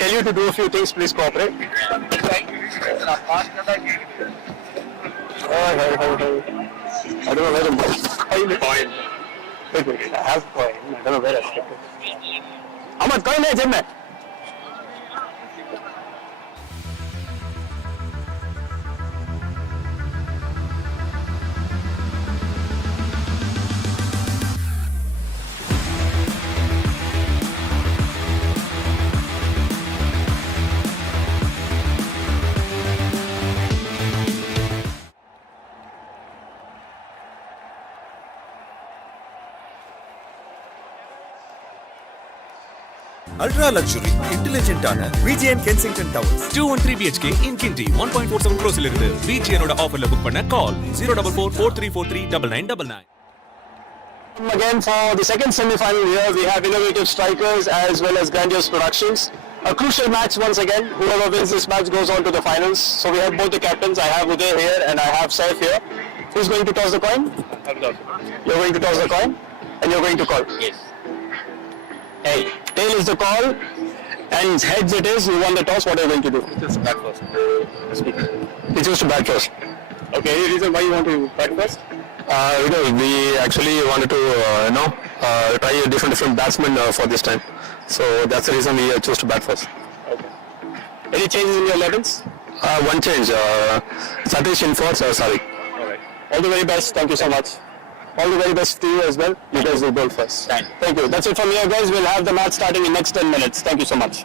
tell you to do a few things, please cooperate. I don't know where the coin. Wait, I have coin. I don't know where I kept it. Ahmad, coin hai jab mein. Ultra luxury, intelligent ஆன VGN Kensington Towers 213 BHK in Kinti 1.47 crores இலிருந்து VGN ஓட ஆஃபர்ல book பண்ண call 04443439999. Again for the second semi-final here, we have innovative strikers as well as Grandiose productions. A crucial match once again. Whoever wins this match goes on to the finals. So we have both the captains. I have Uday here and I have Saif here. Who's going to toss the coin? You're going to toss the coin and you're going to call. Yes. Hey, tail is the call and heads it is. You won the toss. What are you going to do? Just bat first. You choose to bat first. Okay, any reason why you want to bat first? We actually wanted to, try a different batsmen for this time. So that's the reason we chose to bat first. Okay. Any changes in your 11s? One change. Satish in for Sarik. Alright. All the very best. Thank you so much. All the very best to you as well. You guys will bowl first. Thank you. That's it from here, guys. We'll have the match starting in next 10 minutes. Thank you so much.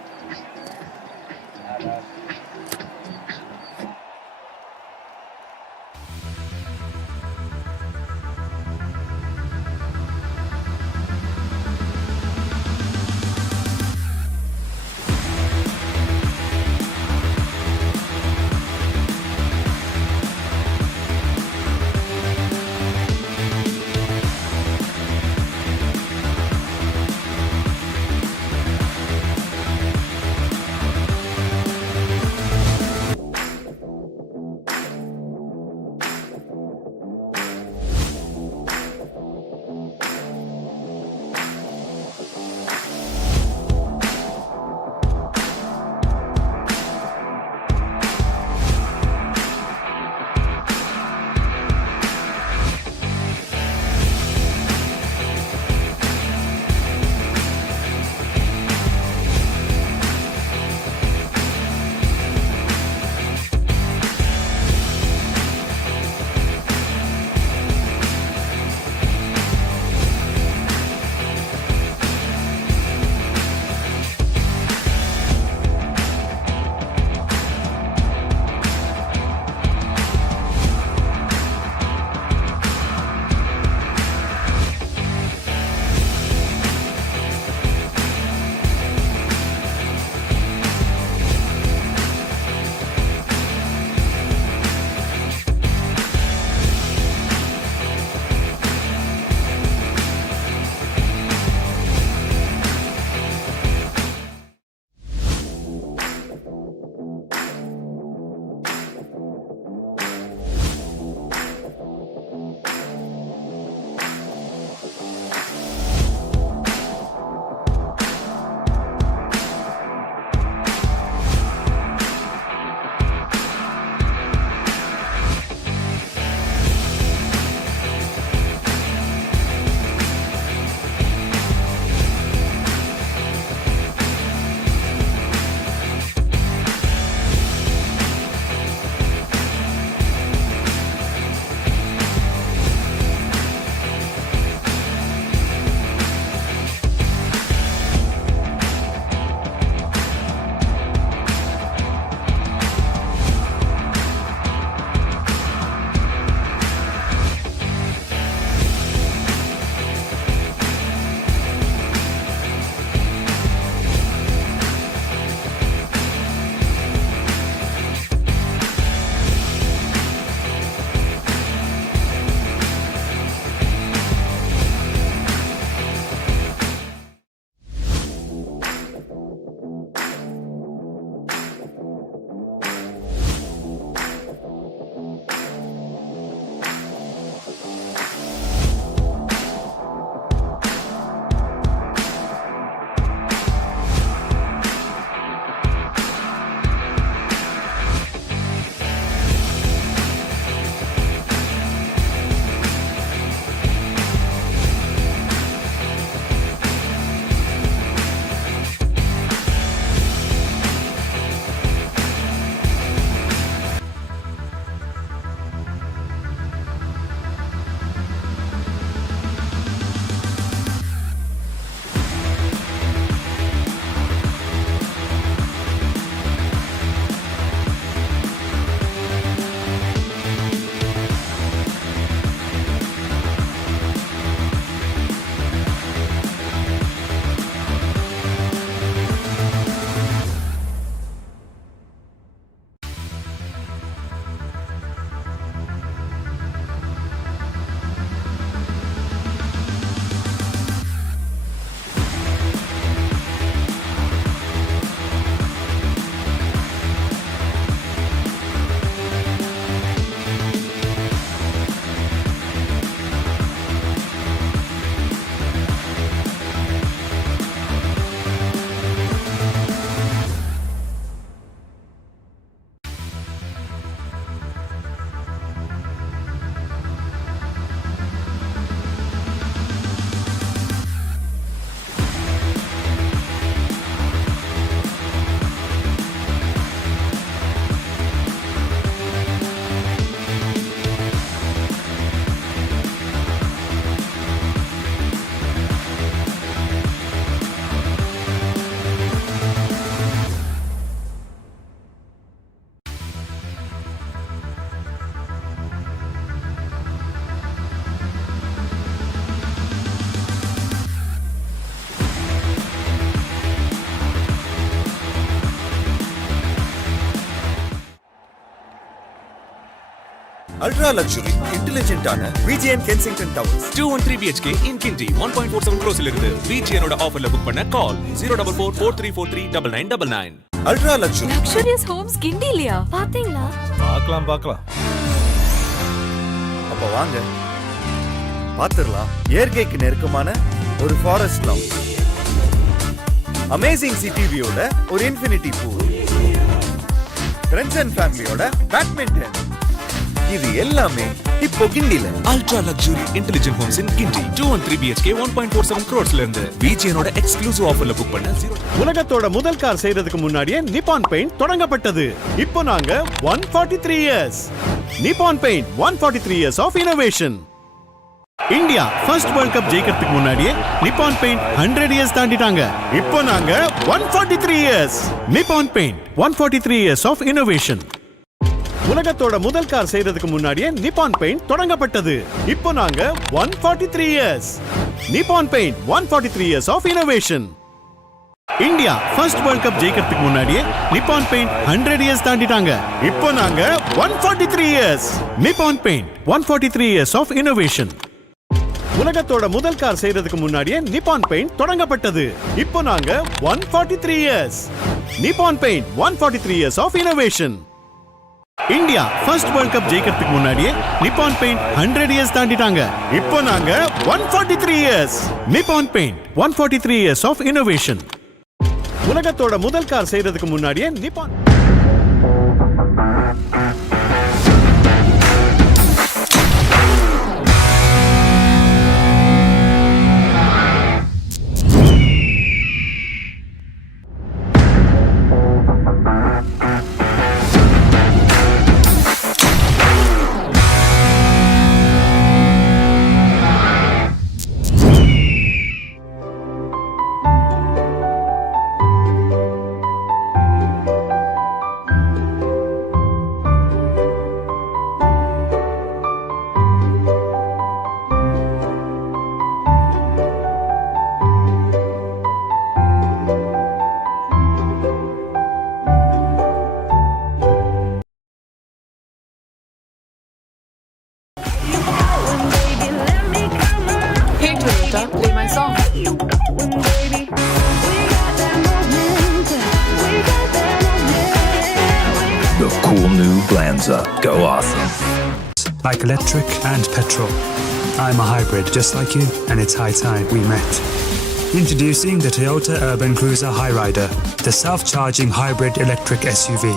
Ultra luxury, intelligent ஆன VGN Kensington Towers. 213 BHK in Kinti 1.47 crores இருந்து VGN ஓட ஆஃபர்ல book பண்ண call 04443439999. Ultra luxury. Luxurious homes கிண்டிலியா பாத்தீங்களா? பார்க்கலாம். அப்ப வாங்க. பாத்துறலாம். இயற்கைக்கு நெருக்கமான ஒரு ஃபாரஸ்ட் லவுஞ்ச். அமேசிங் சிட்டி வியூல ஒரு இன்ஃபினிட்டி பூல். ஃப்ரெண்ட்ஸ் அண்ட் ஃபேமிலியோட பேட்மிண்டன். இது எல்லாமே இப்போ கிண்டில. Ultra luxury intelligent homes in Kinti 213 BHK 1.47 crores இருந்து VGN ஓட எக்ஸ்க்ளூசிவ் ஆஃபர்ல புக் பண்ண 0. உலகத்தோட முதல் கார் செய்யறதுக்கு முன்னாடியே நிப்பான் பெயிண்ட் தொடங்கப்பட்டது. இப்போ நாங்க 143 years. Nippon paint 143 years of innovation. India first world cup ஜெயிக்கிறதுக்கு முன்னாடியே நிப்பான் பெயிண்ட் 100 இயர்ஸ் தாண்டிட்டாங்க. இப்போ நாங்க 143 years. Nippon paint 143 years of innovation. உலகத்தோட முதல் கார் செய்யறதுக்கு முன்னாடியே நிப்பான் பெயிண்ட் தொடங்கப்பட்டது. இப்போ நாங்க 143 years. Nippon paint 143 years of innovation. India first world cup ஜெயிக்கிறதுக்கு முன்னாடியே நிப்பான் பெயிண்ட் 100 இயர்ஸ் தாண்டிட்டாங்க. இப்போ நாங்க 143 years. Nippon paint 143 years of innovation. உலகத்தோட முதல் கார் செய்யறதுக்கு முன்னாடியே நிப்பான் பெயிண்ட் தொடங்கப்பட்டது. இப்போ நாங்க 143 years. Nippon paint 143 years of innovation. India first world cup ஜெயிக்கிறதுக்கு முன்னாடியே நிப்பான் பெயிண்ட் 100 இயர்ஸ் தாண்டிட்டாங்க. இப்போ நாங்க 143 years. Nippon paint 143 years of innovation. உலகத்தோட முதல் கார் செய்யறதுக்கு முன்னாடியே நிப்பான் Play my song. The cool new Glanza. Go awesome. Like electric and petrol. I'm a hybrid just like you, and it's high time we met. Introducing the Toyota Urban Cruiser Hyrider, the self-charging hybrid electric SUV.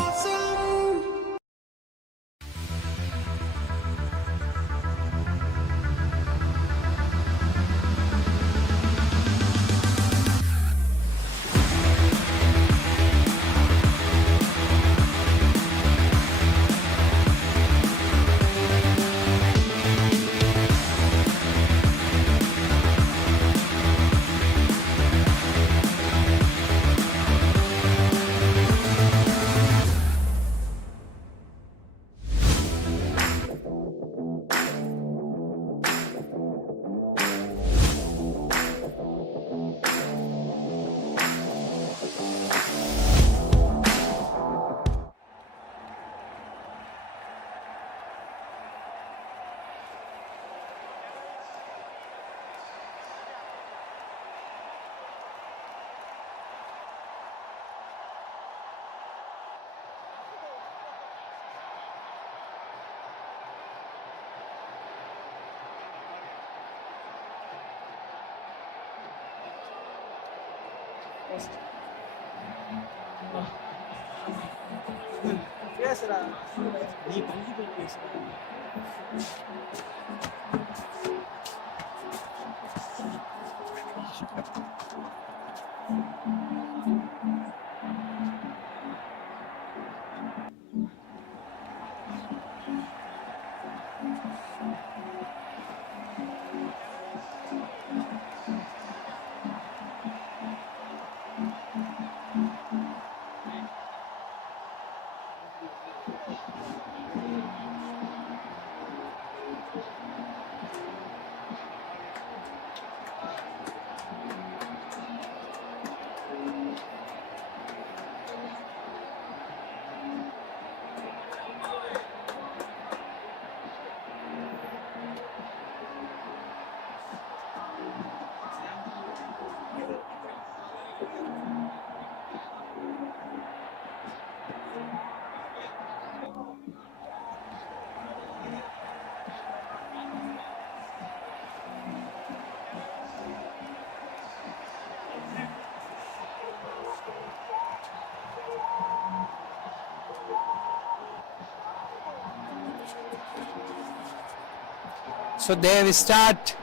So there we start.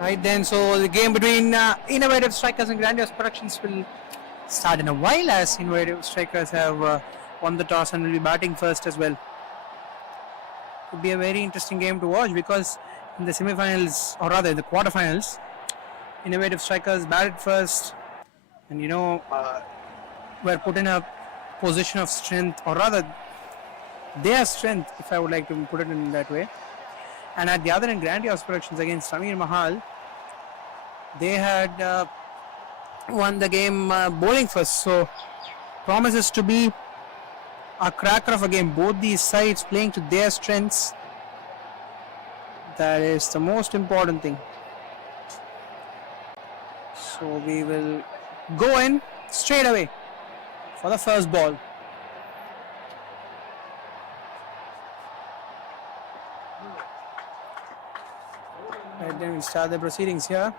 Right then, so the game between Innovative Strikers and Grandiose Productions will start in a while, as Innovative Strikers have won the toss and will be batting first as well. It will be a very interesting game to watch, because in the semi-finals, or rather in the quarterfinals, Innovative Strikers batted first and were put in a position of strength, or rather their strength, if I would like to put it in that way. And at the other end, Grandiose Productions against Samir Mahal, they had won the game bowling first, so promises to be a cracker of a game. Both these sides playing to their strengths. That is the most important thing. So we will go in straight away for the first ball. Right, then we start the proceedings here.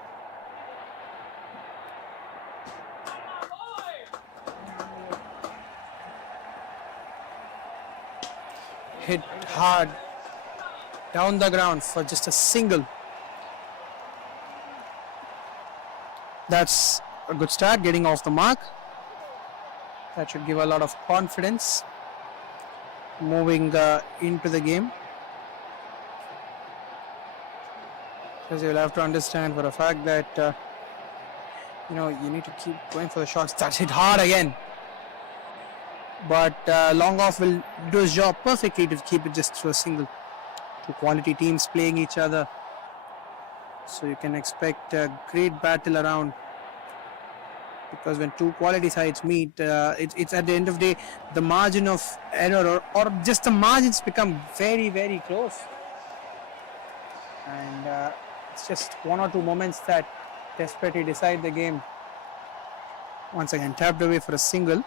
Hit hard down the ground for just a single. That's a good start, getting off the mark. That should give a lot of confidence moving into the game. Because you'll have to understand for a fact that you need to keep going for the shots. That's hit hard again. But long off will do his job perfectly to keep it just to a single. Two quality teams playing each other, so you can expect a great battle around. Because when two quality sides meet, it's at the end of the day, the margin of error or just the margins become very, very close. And it's just one or two moments that desperately decide the game. Once again, tapped away for a single.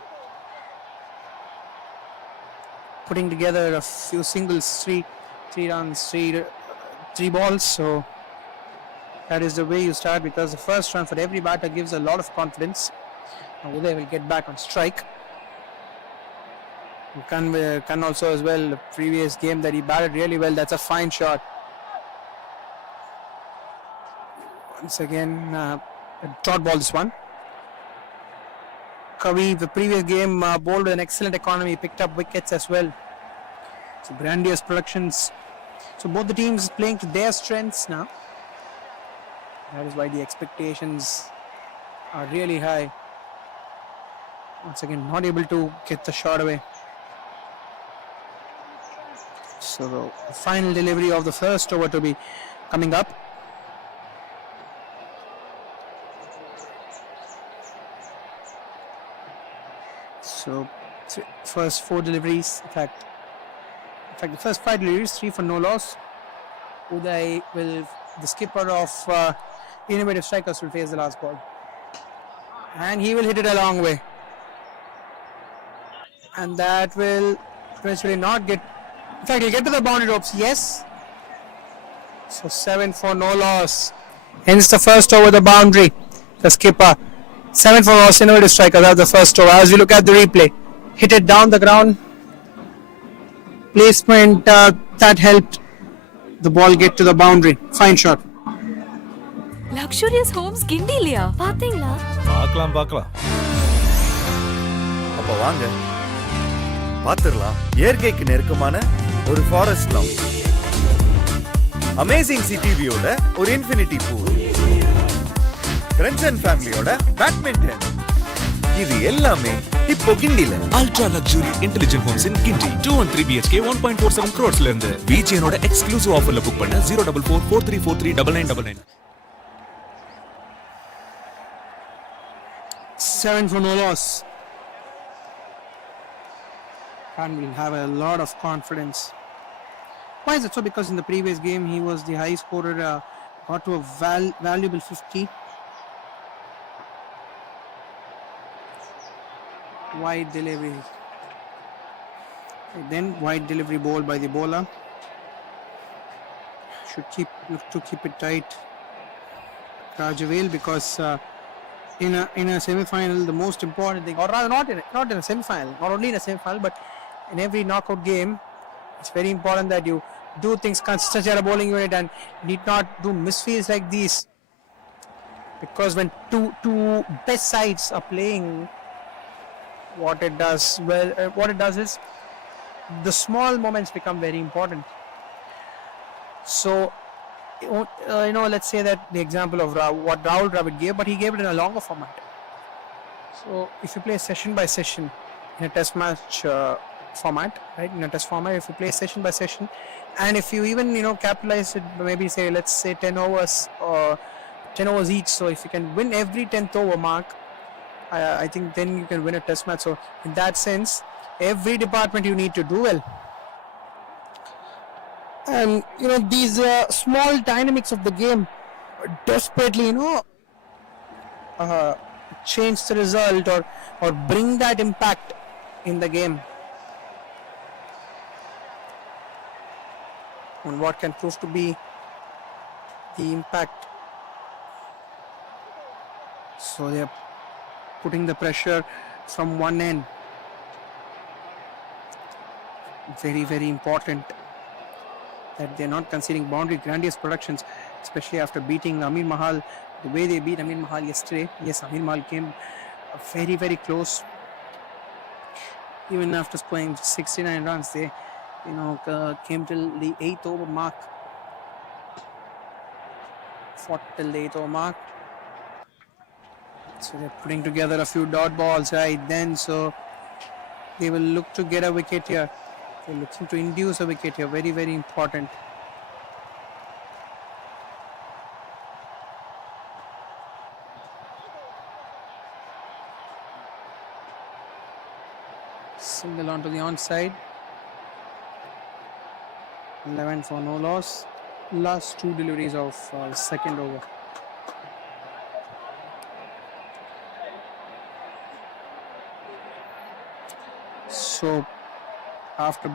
Putting together a few singles, three runs, three balls. So that is the way you start, because the first run for every batter gives a lot of confidence. Now Uday will get back on strike. Can also as well, the previous game that he batted really well. That's a fine shot. Once again, a dot ball this one. Kavi, the previous game, bowled with an excellent economy, picked up wickets as well. So Grandiose Productions. So both the teams playing to their strengths now. That is why the expectations are really high. Once again, not able to get the shot away. So the final delivery of the first over to be coming up. So first four deliveries, in fact the first five deliveries, 3 for no loss. Uday will, the skipper of Innovative Strikers, will face the last ball. And he will hit it a long way. And that will eventually not get, in fact he'll get to the boundary ropes, yes. So 7 for no loss. Hence the first over the boundary, the skipper. 7 for loss, Innovative Strikers, that's the first over. As we look at the replay, hit it down the ground. Placement that helped the ball get to the boundary. Fine shot. Luxurious homes கிண்டிலியா பாத்தீங்களா? பார்க்கலாம். அப்ப வாங்க பாத்துடலாம். இயற்கைக்கு நெருக்கமான ஒரு forest lounge, amazing city வியூல ஒரு infinity pool, friends and ஃபேமிலியோட பேட்மிண்டன், இது எல்லாமே இப்போ கிண்டில. Ultra luxury intelligent homes in Gindi. 213 BHK 1.47 crores ல இருந்து VGNோட எக்ஸ்க்ளூசிவ் ஆஃபர்ல புக் பண்ண 04443439999. 7 for no loss. And will have a lot of confidence. Why is it so? Because in the previous game he was the high scorer, got to a valuable 50. Wide delivery. Then wide delivery ball by the bowler. Should look to keep it tight. Rajavel, because in a semi-final, the most important thing, or rather not in a semi-final, not only in a semi-final, but in every knockout game, it's very important that you do things consistently at a bowling unit and need not do misfields like these, because when two best sides are playing, what it does is the small moments become very important. So let's say that the example of what Rahul Dravid gave, but he gave it in a longer format. So if you play session by session in a test match format, right? In a test format, if you play session by session, and if you even capitalize it, maybe say let's say 10 overs or 10 overs each. So if you can win every 10th over mark, I think then you can win a test match. So in that sense, every department you need to do well. And these small dynamics of the game desperately change the result or bring that impact in the game, and what can prove to be the impact. So they are putting the pressure from one end. Very, very important that they're not conceding boundary. Grandiose Productions, especially after beating Amir Mahal, the way they beat Amir Mahal yesterday. Yes, Amir Mahal came very, very close. Even after scoring 69 runs, they came till the 8th over mark. Fought till the 8th over mark. So they're putting together a few dot balls right then. So they will look to get a wicket here. They're looking to induce a wicket here. Very, very important. Single onto the onside. 11 for no loss. Last two deliveries of second over. So after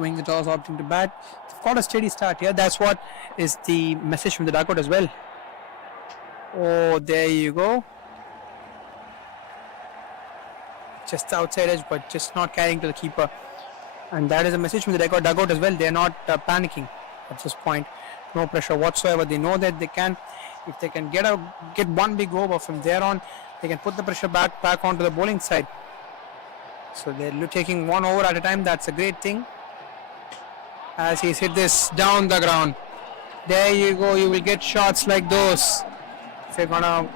winning the toss, opting to bat, they've got a steady start here. That's what is the message from the dugout as well. Oh, there you go. Just the outside edge, but just not carrying to the keeper. And that is a message from the dugout as well. They're not panicking at this point. No pressure whatsoever. They know that they can, if they can get one big over from there on, they can put the pressure back onto the bowling side. So they're taking one over at a time. That's a great thing. As he's hit this down the ground. There you go. You will get shots like those. If you're gonna,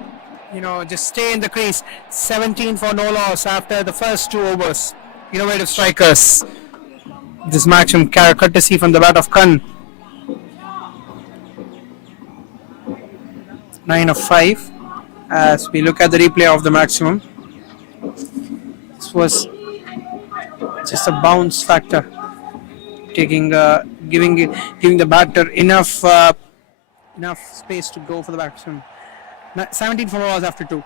just stay in the crease. 17 for no loss after the first two overs. Innovative strikers. This maximum courtesy from the bat of Khan. 9 of 5. As we look at the replay of the maximum. This was just a bounce factor, giving the batter enough space to go for the batsman. 17 for hours after 2.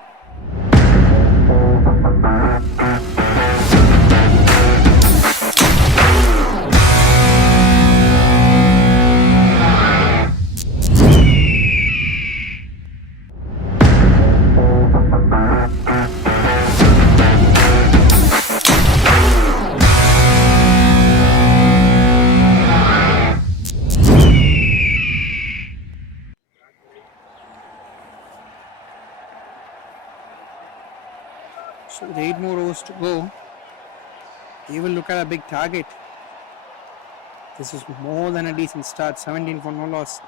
So with 8 more overs to go, they will look at a big target. This is more than a decent start. 17 for no loss.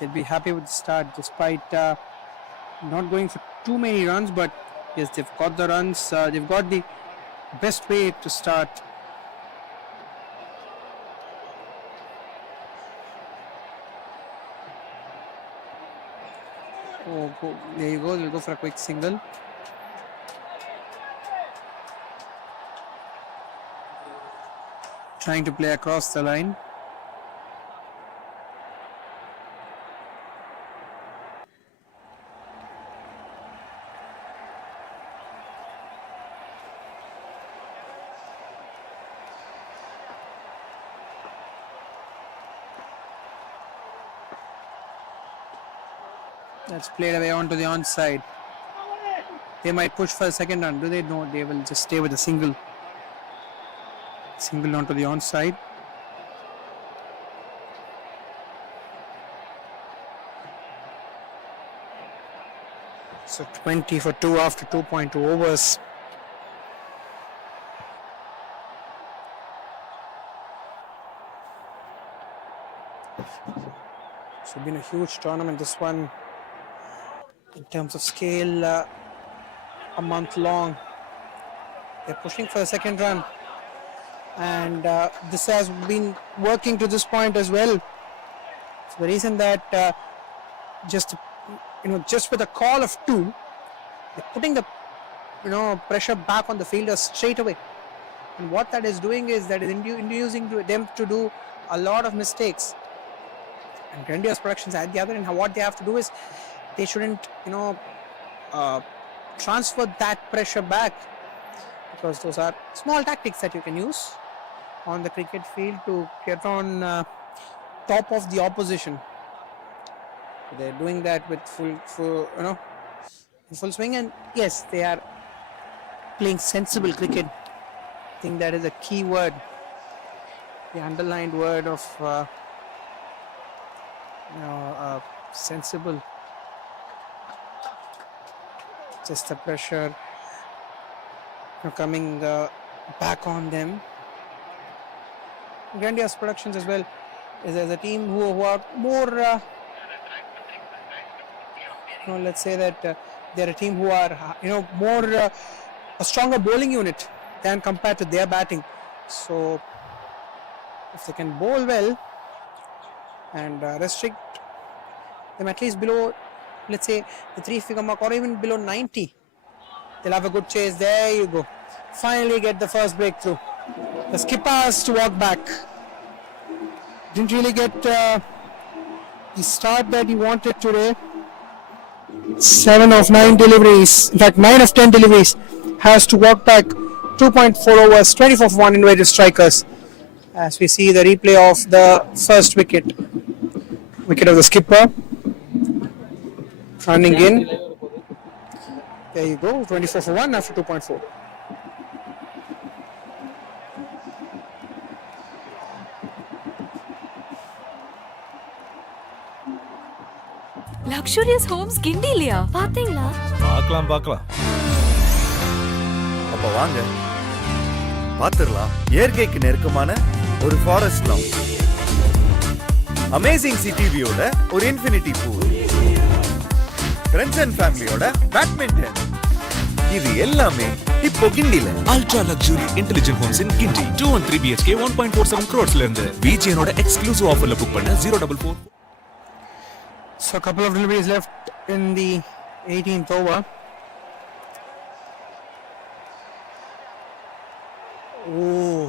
They'll be happy with the start despite not going for too many runs, but yes, they've got the runs. They've got the best way to start. Oh, there you go. They'll go for a quick single. Trying to play across the line. That's played away onto the onside. they might push for a second run. Do they? No, they will just stay with a single. Single onto the onside. So 20 for 2 after 2.2 overs. So been a huge tournament, this one, in terms of scale, a month long. They're pushing for a second run, and this has been working to this point as well. So the reason that just with a call of 2, they're putting the pressure back on the fielders straight away, and what that is doing is that is inducing them to do a lot of mistakes. And Grandiose Productions at the other end, what they have to do is they shouldn't transfer that pressure back, because those are small tactics that you can use on the cricket field to get on top of the opposition. They're doing that with full swing, and yes, they are playing sensible cricket. I think that is a key word, the underlined word of sensible. Just the pressure coming back on them. Grandiose Productions as well is as a team who are more let's say that they're a team who are more a stronger bowling unit than compared to their batting. So if they can bowl well and restrict them at least below, let's say, the 3-figure mark, or even below 90, they'll have a good chase. There you go. Finally get the first breakthrough. The skipper has to walk back. Didn't really get the start that he wanted today. 7 of 9 deliveries, in fact 9 of 10 deliveries, has to walk back. 2.4 overs, 24 for 1 innovative strikers. As we see the replay of the first wicket of the skipper, running in. There you go, 24 for 1 after 2.4. Luxurious homes கிண்டிலியா பாத்தீங்களா? பார்க்கலாம். அப்ப வாங்க பாத்துடலாம். இயற்கைக்கு நெருக்கமான ஒரு forest lounge, amazing city வியூட ஒரு infinity pool, friends and ஃபேமிலியோட badminton, இது எல்லாமே இப்போ கிண்டில. Ultra luxury intelligent homes in Gindi. 2 and 3 BHK 1.47 crores ல இருந்து VGNோட exclusive offerல book பண்ண 044. So a couple of deliveries left in the 18th over. Oh,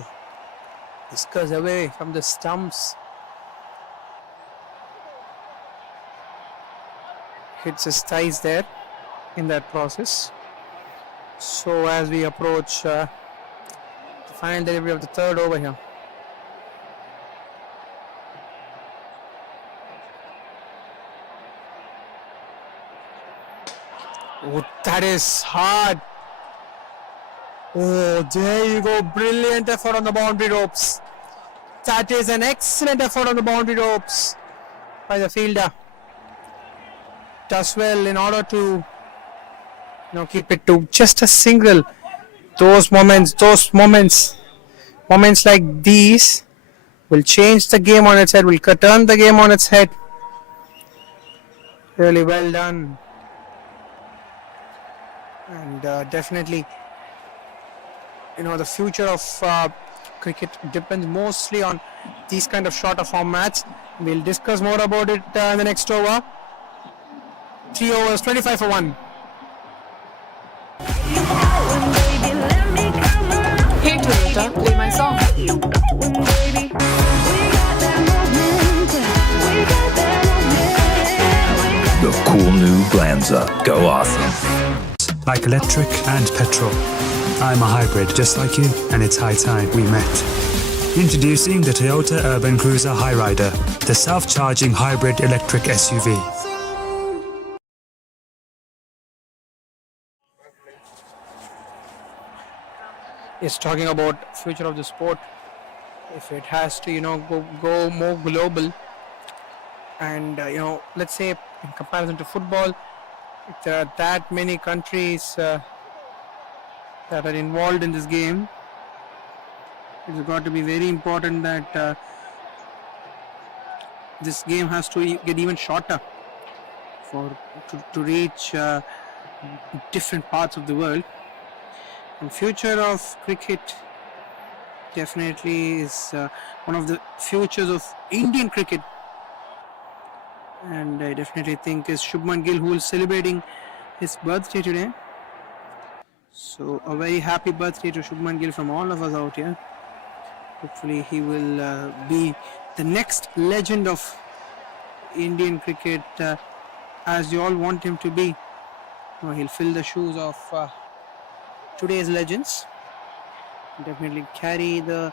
whiskers away from the stumps. Hits his thighs there in that process. So as we approach the final delivery of the third over here. Oh, that is hard. Oh, there you go. Brilliant effort on the boundary ropes. That is an excellent effort on the boundary ropes by the fielder. Does well in order to keep it to just a single. Those moments like these will change the game on its head, will turn the game on its head. Really well done. And definitely, the future of cricket depends mostly on these kind of shorter formats. We'll discuss more about it in the next over. 3 overs, 25 for 1. Hey Toyota, play my song. The cool new Glanza. Go awesome. Like electric and petrol. I'm a hybrid just like you, and it's high time we met. Introducing the Toyota Urban Cruiser Hyrider, the self-charging hybrid electric SUV. is talking about future of the sport. If it has to, go more global, and let's say in comparison to football, if there are that many countries that are involved in this game, it's got to be very important that this game has to get even shorter to reach different parts of the world. And future of cricket definitely is one of the futures of Indian cricket, and I definitely think is Shubman Gill, who is celebrating his birthday today. So a very happy birthday to Shubman Gill from all of us out here. Hopefully he will be the next legend of Indian cricket, as you all want him to be. He'll fill the shoes of today's legends. Definitely carry the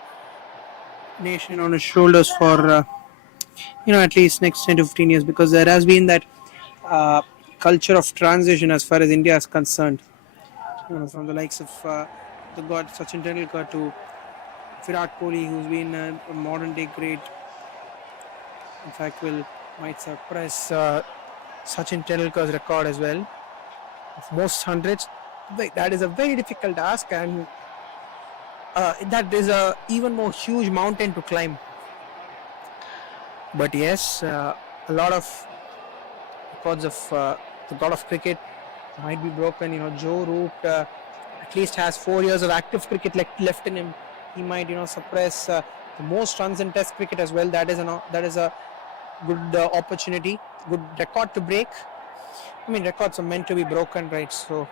nation on his shoulders for at least next 10 to 15 years, because there has been that culture of transition as far as India is concerned, from the likes of the god Sachin Tendulkar to Virat Kohli, who's been a modern day great. In fact, might surpass Sachin Tendulkar's record as well of most hundreds. That is a very difficult task, and that is a even more huge mountain to climb. But yes, a lot of records of the god of cricket might be broken. Joe Root at least has 4 years of active cricket left in him. He might suppress the most runs in Test cricket as well. That is a good opportunity, good record to break. Records are meant to be broken, right? So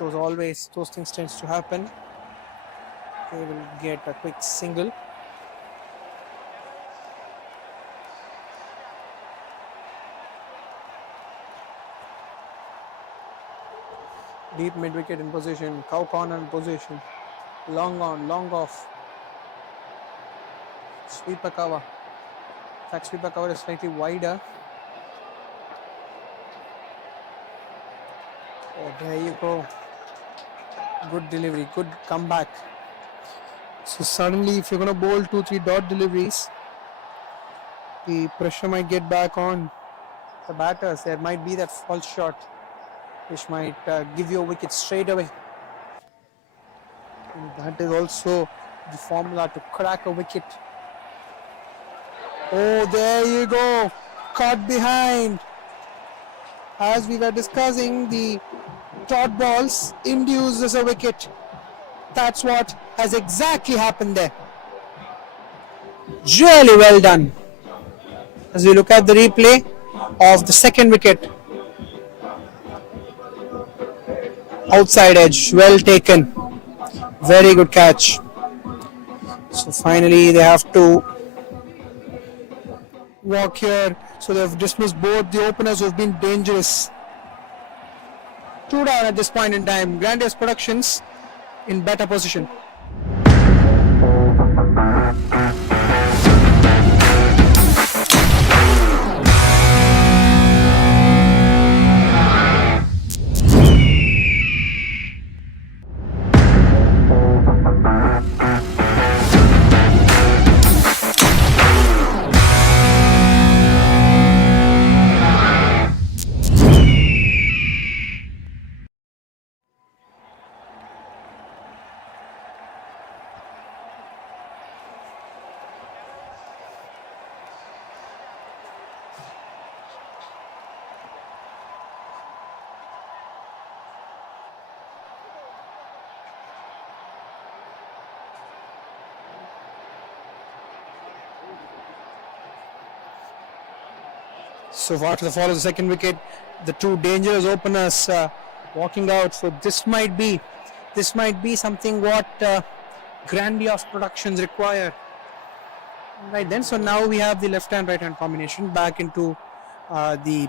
those things tends to happen. They will get a quick single. Deep mid wicket in position, cow corner in position, long on, long off, sweeper cover. In fact, sweeper cover is slightly wider. Oh, there you go. Good delivery, good comeback. So suddenly, if you're going to bowl 2-3 dot deliveries, the pressure might get back on the batters. There might be that false shot, which might give you a wicket straight away. And that is also the formula to crack a wicket. Oh, there you go. Caught behind. As we were discussing, the dot balls induces a wicket. That's what has exactly happened there. Really well done. As we look at the replay of the second wicket, outside edge, well taken, very good catch. So finally they have to walk here. So they have dismissed both the openers who have been dangerous. 2 down at this point in time. Grandiose Productions in better position. So after the fall of the second wicket, the two dangerous openers walking out. So this might be something what Grandiose Productions require. Right then, so now we have the left hand right hand combination back into the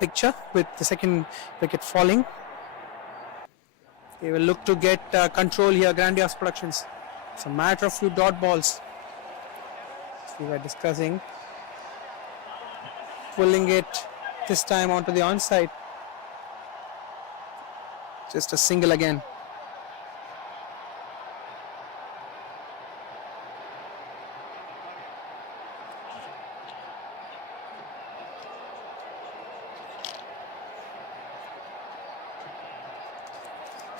picture with the second wicket falling. They will look to get control here, Grandiose Productions. It's a matter of few dot balls. As we were discussing, pulling it this time onto the onside. Just a single again.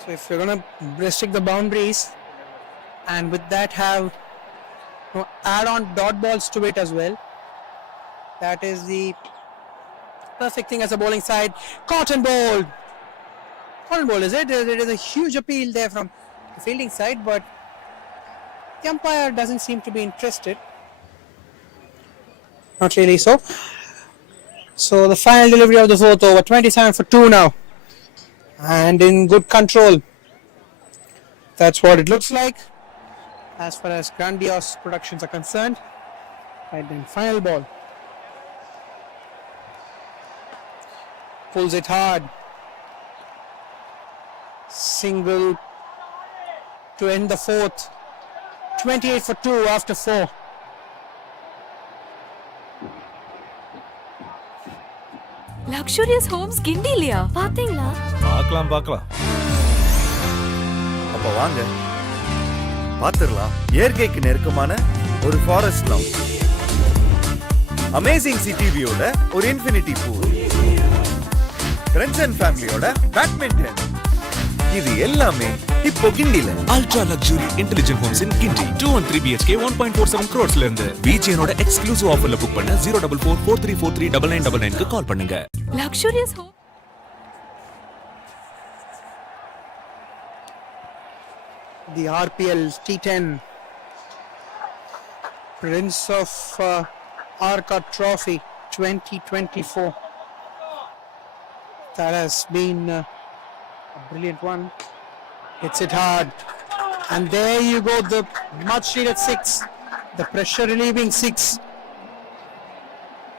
So if you're going to restrict the boundaries and with that have add on dot balls to it as well, that is the perfect thing as a bowling side. Caught and bowled. Caught and bowled, is it? There is a huge appeal there from the fielding side, but the umpire doesn't seem to be interested. Not really so. So the final delivery of the fourth over, 27 for 2 now. And in good control. That's what it looks like as far as Grandiose productions are concerned. And then final ball. Pulls it hard. Single to end the fourth. 28 for 2 after 4. Luxurious homes கிண்டிலியா பாத்தீங்களா? பார்க்கலாம். அப்ப வாங்க பாத்துடலாம். இயற்கைக்கு நெருக்கமான ஒரு forest lounge, amazing city வியூல ஒரு infinity pool, friends and ஃபேமிலியோட பேட்மிண்டன், இது எல்லாமே இப்போ கிண்டில. Ultra luxury intelligent homes in Gindi 213 BHK 1.47 crores ல இருந்து VGNோட எக்ஸ்க்ளூசிவ் ஆஃபர்ல புக் பண்ண 04443439999 க்கு கால் பண்ணுங்க. Luxurious home. The RPL T10 Prince of Arcot Trophy 2024. That has been a brilliant one. Hits it hard. And there you go, the much needed 6. The pressure relieving 6.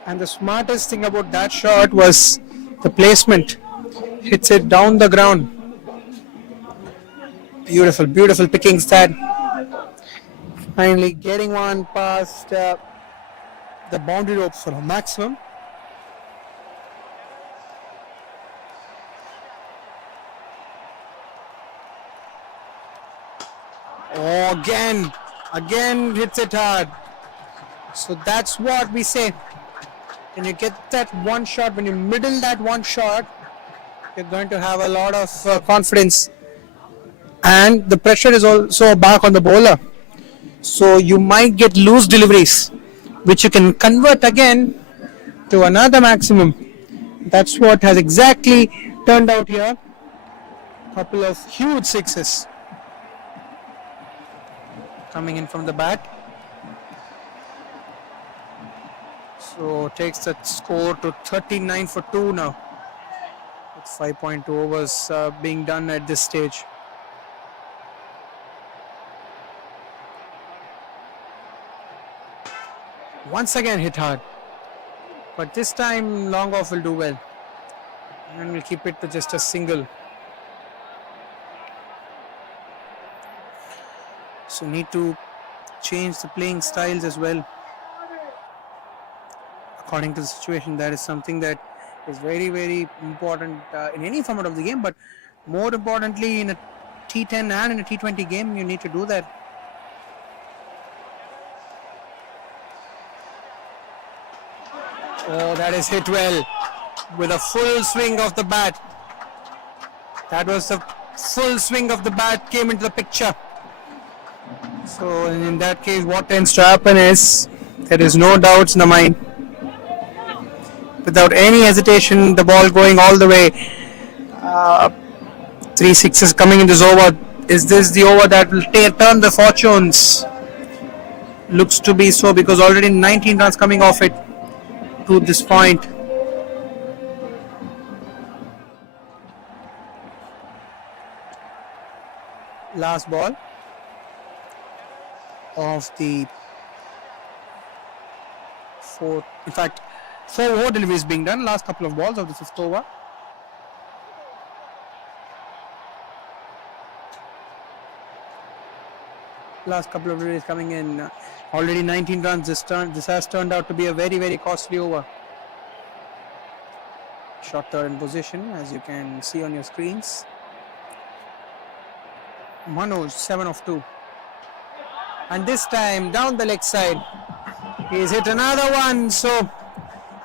And the smartest thing about that shot was the placement. Hits it down the ground. Beautiful pickings that. Finally getting one past the boundary ropes for a maximum. Oh, again hits it hard. So that's what we say. When you get that one shot, when you middle that one shot, you're going to have a lot of confidence. And the pressure is also back on the bowler. So you might get loose deliveries, which you can convert again to another maximum. That's what has exactly turned out here. Couple of huge sixes coming in from the bat. So takes that score to 39 for 2 now. With 5.2 overs being done at this stage. Once again hit hard. But this time long off will do well. And we'll keep it to just a single. So need to change the playing styles as well. According to the situation, that is something that is very, very important in any format of the game. But more importantly, in a T10 and in a T20 game, you need to do that. Oh, that is hit well with a full swing of the bat. That was the full swing of the bat came into the picture. So in that case, what tends to happen is there is no doubts in the mind. Without any hesitation, the ball going all the way. 3 sixes coming in this over. Is this the over that will turn the fortunes? Looks to be so, because already 19 runs coming off it to this point. Last ball of the fourth. In fact, 4 more deliveries being done. Last couple of balls of the 5th over. Last couple of deliveries coming in. Already 19 runs. This has turned out to be a very, very costly over. Shot third in position, as you can see on your screens. Manoj 7 of 2. And this time down the leg side. He's hit another one. So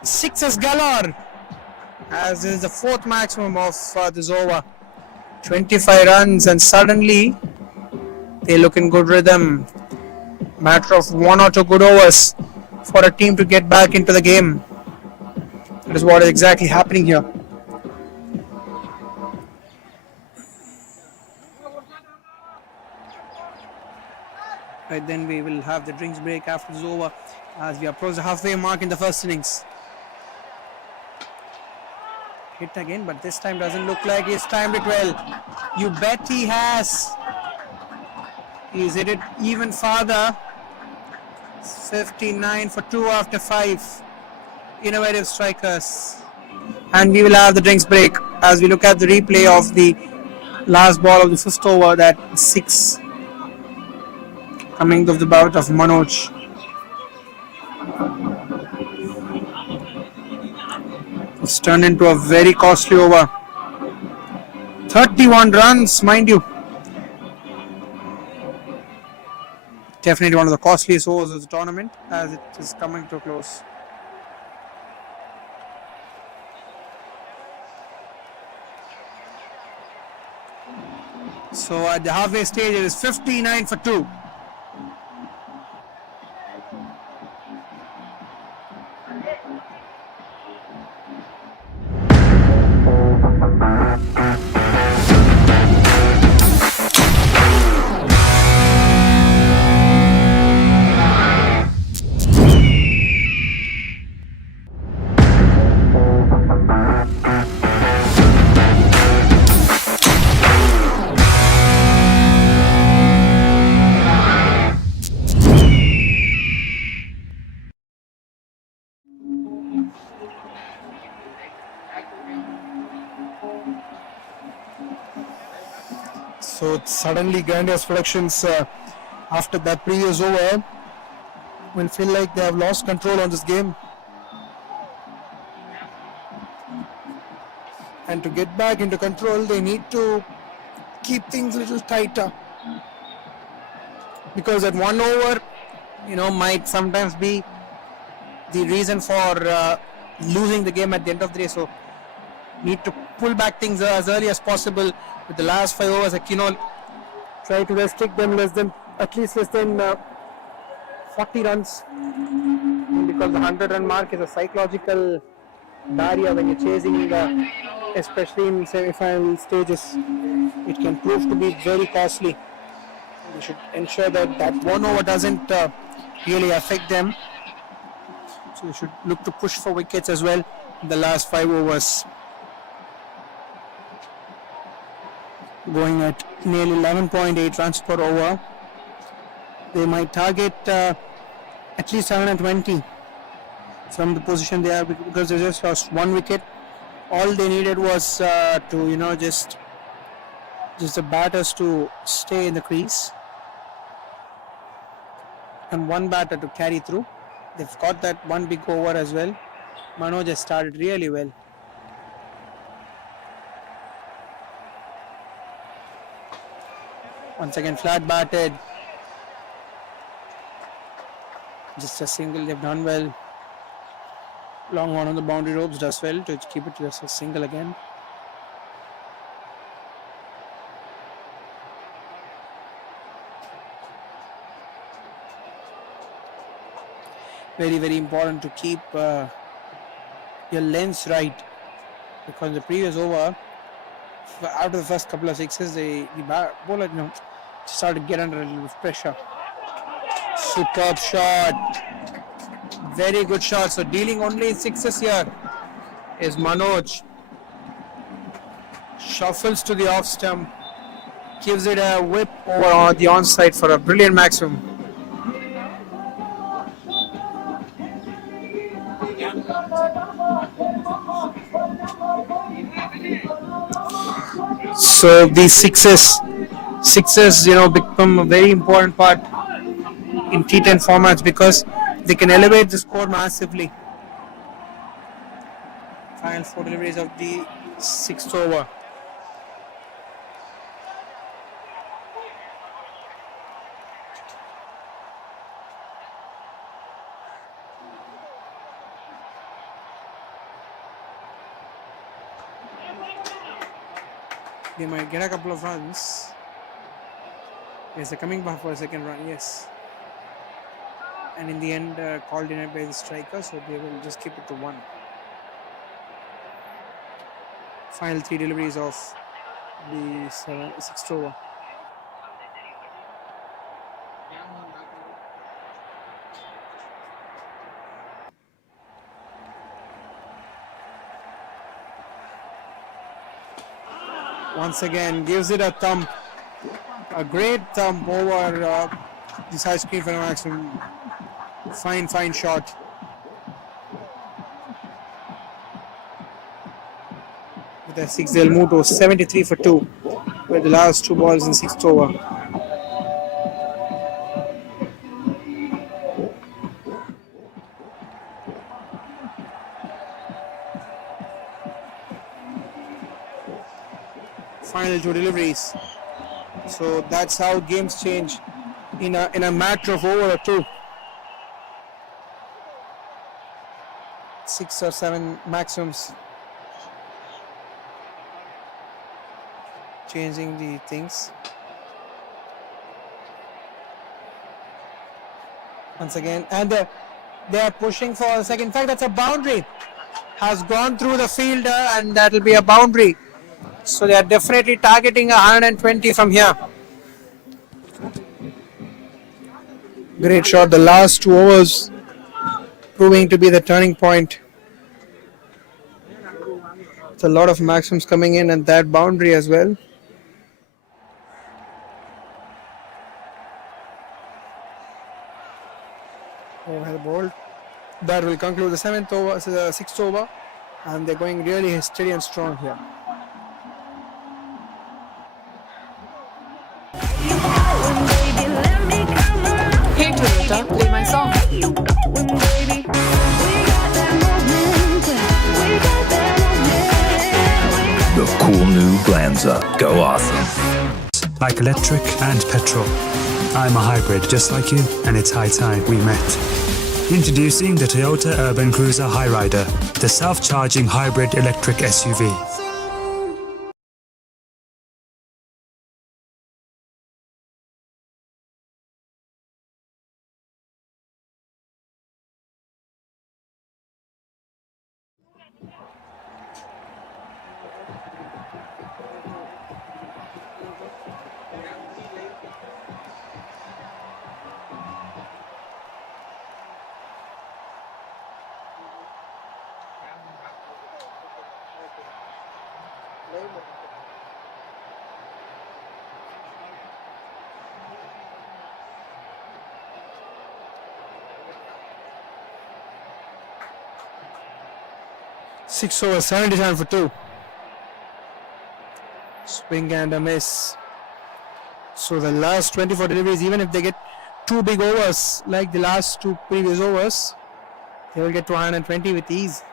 6s galore. As is the 4th maximum of this over. 25 runs and suddenly they look in good rhythm. Matter of 1 or 2 good overs for a team to get back into the game. That is what is exactly happening here. Right, then we will have the drinks break after this over as we approach the halfway mark in the first innings. Hit again, but this time doesn't look like he's timed it well. You bet he has. He's hit it even farther. 59 for 2 after 5. Innovative strikers. And we will have the drinks break as we look at the replay of the last ball of the first over, that 6 coming of the bout of Manoj. It's turned into a very costly over. 31 runs, mind you. Definitely one of the costliest overs of the tournament as it is coming to a close. So at the halfway stage it is 59 for 2. So suddenly Grandiose Productions after that previous over will feel like they have lost control on this game. And to get back into control they need to keep things a little tighter. Because that 1 over, might sometimes be the reason for losing the game at the end of the day. So need to pull back things as early as possible with the last 5 overs. Try to restrict them at least less than 40 runs, because the 100-run mark is a psychological barrier when you're chasing, especially in semi-final stages. It can prove to be very costly. You should ensure that 1 over doesn't really affect them. So you should look to push for wickets as well in the last 5 overs. Going at nearly 11.8 runs per over. They might target at least 120 from the position they are, because they just lost 1 wicket. All they needed was to just the batters to stay in the crease and 1 batter to carry through. They've got that 1 big over as well. Manoj has started really well. Once again flat batted. Just a single, they've done well. Long one on the boundary ropes does well to keep it just a single again. Very, very important to keep your length right, because the previous over, after the first couple of sixes, the bowler started to get under a little bit of pressure. Superb shot. Very good shot. So dealing only 6s here is Manoj. Shuffles to the off stump. Gives it a whip over on the onside for a brilliant maximum. So these sixes, become a very important part in T10 formats because they can elevate the score massively. Final 4 deliveries of the 6th over. They might get a couple of runs. Yes, they're coming back for a second run, yes. And in the end, called in by the striker, so they will just keep it to 1. Final 3 deliveries of the 6th over. Once again, gives it a thump. A great thump over the side screen for maximum. Fine shot. With the 6, they'll move to 73 for 2 with the last 2 balls in 6th over. Final 2 deliveries. So that's how games change in a matter of over or 2. 6 or 7 maximums. Changing the things. Once again, and they are pushing for a second. In fact, that's a boundary. Has gone through the fielder, and that will be a boundary. So they are definitely targeting 120 from here. Great shot. The last 2 overs proving to be the turning point. It's a lot of maximums coming in, and that boundary as well. Well bowled. That will conclude the 7th over, so the 6th over, and they're going really steady and strong here. Hey Toyota, play my song. The cool new Glanza. Go awesome. Like electric and petrol. I'm a hybrid just like you, and it's high time we met. Introducing the Toyota Urban Cruiser Highrider, the self-charging hybrid electric SUV. Six over, 77 for 2. Swing and a miss. So the last 24 deliveries, even if they get 2 big overs like the last 2 previous overs, they will get to 120 with ease.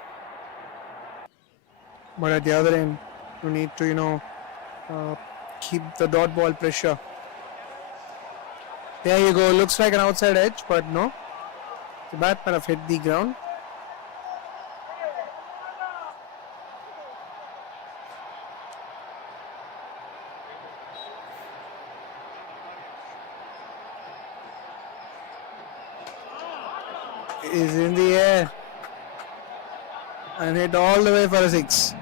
But at the other end, you need to, keep the dot ball pressure. There you go. Looks like an outside edge, but no. The bat might have hit the ground. Is in the air and hit all the way for a 6.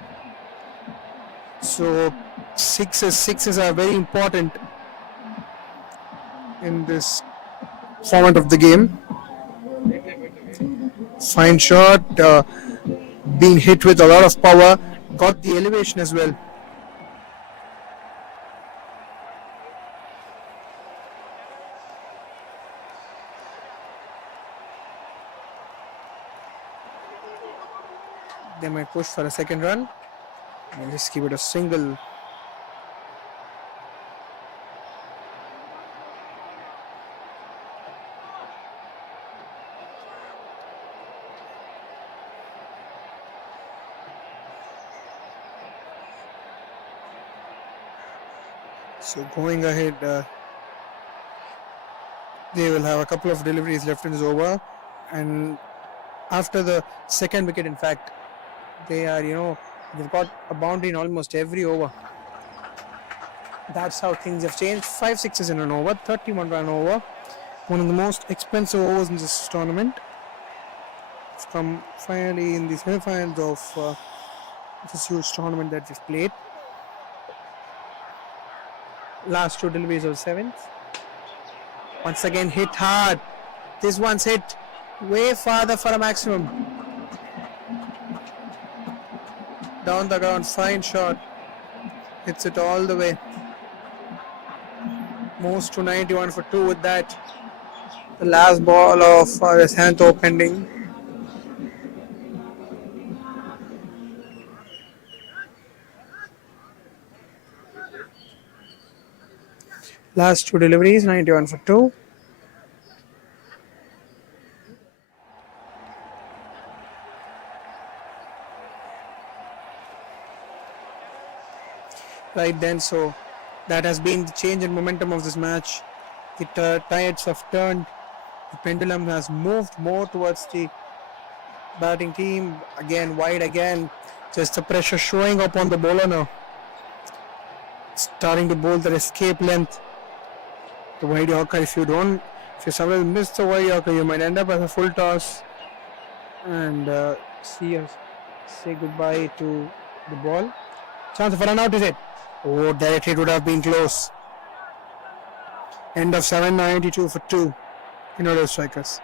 So sixes are very important in this format of the game. Fine shot, being hit with a lot of power, got the elevation as well. They might push for a second run and just keep it a single. So going ahead, they will have a couple of deliveries left in this over, and after the second wicket, in fact, they are, they've got a boundary in almost every over. That's how things have changed. 5 sixes in an over, 31 run over. One of the most expensive overs in this tournament. It's come finally in the semi-finals of this huge tournament that we've played. Last two deliveries of seventh. Once again hit hard. This one's hit way farther for a maximum. Down the ground, fine shot. Hits it all the way. Moves to 91 for 2 with that. The last ball of Santo pending. Last two deliveries, 91 for 2. Right then, so that has been the change in momentum of this match. The tides have turned. The pendulum has moved more towards the batting team. Again, wide again. Just the pressure showing up on the bowler now. Starting to bowl the escape length. The wide Yorker, if you sometimes miss the wide Yorker, you might end up as a full toss and say goodbye to the ball. Chance for run out, is it? Oh, that hit would have been close. End of 792 for 2 in order strikers.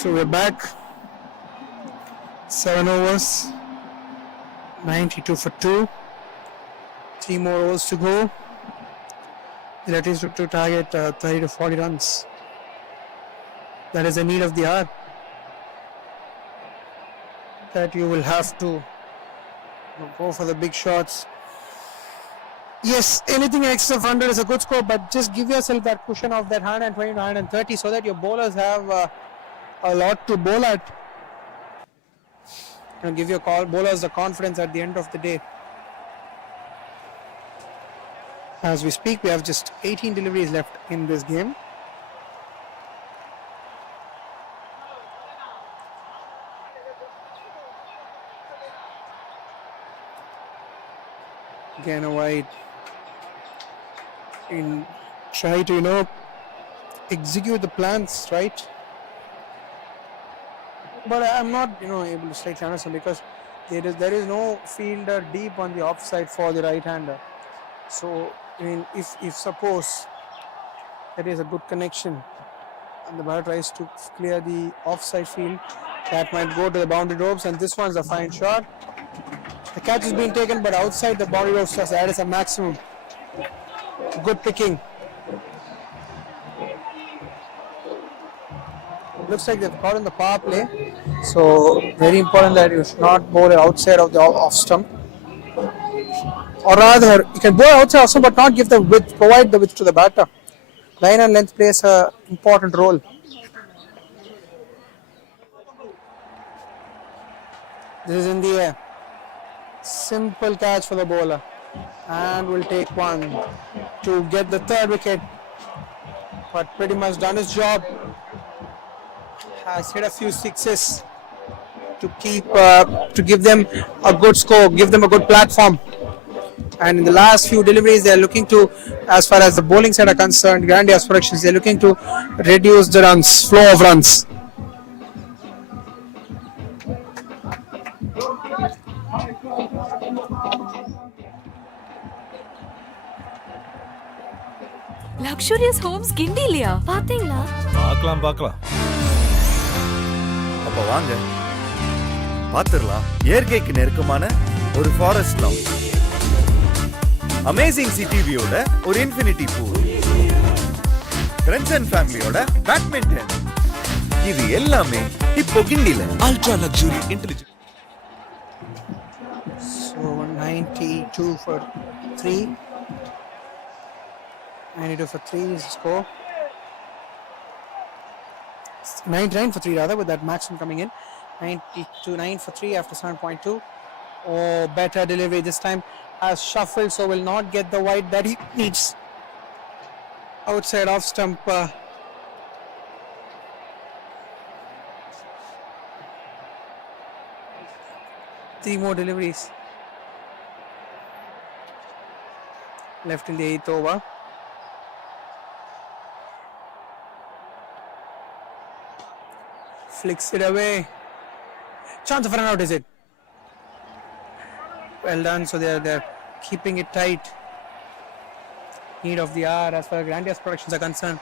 So we're back. 7 overs, 92 for 2. 3 more overs to go. That is to target 30 to 40 runs. That is the need of the hour. That you will have to go for the big shots. Yes, anything in excess of 100 is a good score, but just give yourself that cushion of that 120 to 130 so that your bowlers have a lot to bowl at. And give your bowlers the confidence at the end of the day. As we speak, we have just 18 deliveries left in this game. Again a wide. Try to execute the plans, right? But I'm not able to slightly understand because there is no fielder deep on the offside for the right-hander. So if suppose there is a good connection and the batter tries to clear the offside field, that might go to the boundary ropes, and this one's a fine shot. The catch is being taken, but outside the boundary ropes, so that is a maximum. Good picking. Looks like they've caught in the power play, so very important that you should not bowl outside of the off stump, or rather you can bowl outside also but not give the width, provide the width to the batter. Line and length plays an important role. This is in the air. Simple catch for the bowler, and will take one to get the third wicket, but pretty much done his job. Has hit a few sixes to give them a good score, give them a good platform. And in the last few deliveries, they are looking to, as far as the bowling side are concerned, Grandiose Productions, they are looking to reduce the runs, flow of runs. Luxurious homes Gindi liya. Paathinga? பார்க்கலாம் அப்ப வாங்க பாத்துடலாம் இயற்கைக்கு நெருக்கமான ஒரு forest lounge, amazing city வியூட ஒரு infinity pool, friends and ஃபேமிலியோட badminton, இது எல்லாமே இப்போ கிண்டில. Ultra luxury intelligent. So 92 for 3. 92 for 3 is the score. 99 for 3 rather, with that maximum coming in. 9 for 3 after 7.2. Oh, better delivery this time. Has shuffled, so will not get the wide that he needs. Outside off stump. 3 more deliveries left in the 8th over. Flicks it away. Chance of a run out, is it? Well done. So they're keeping it tight. Need of the hour as far as Grandiose productions are concerned.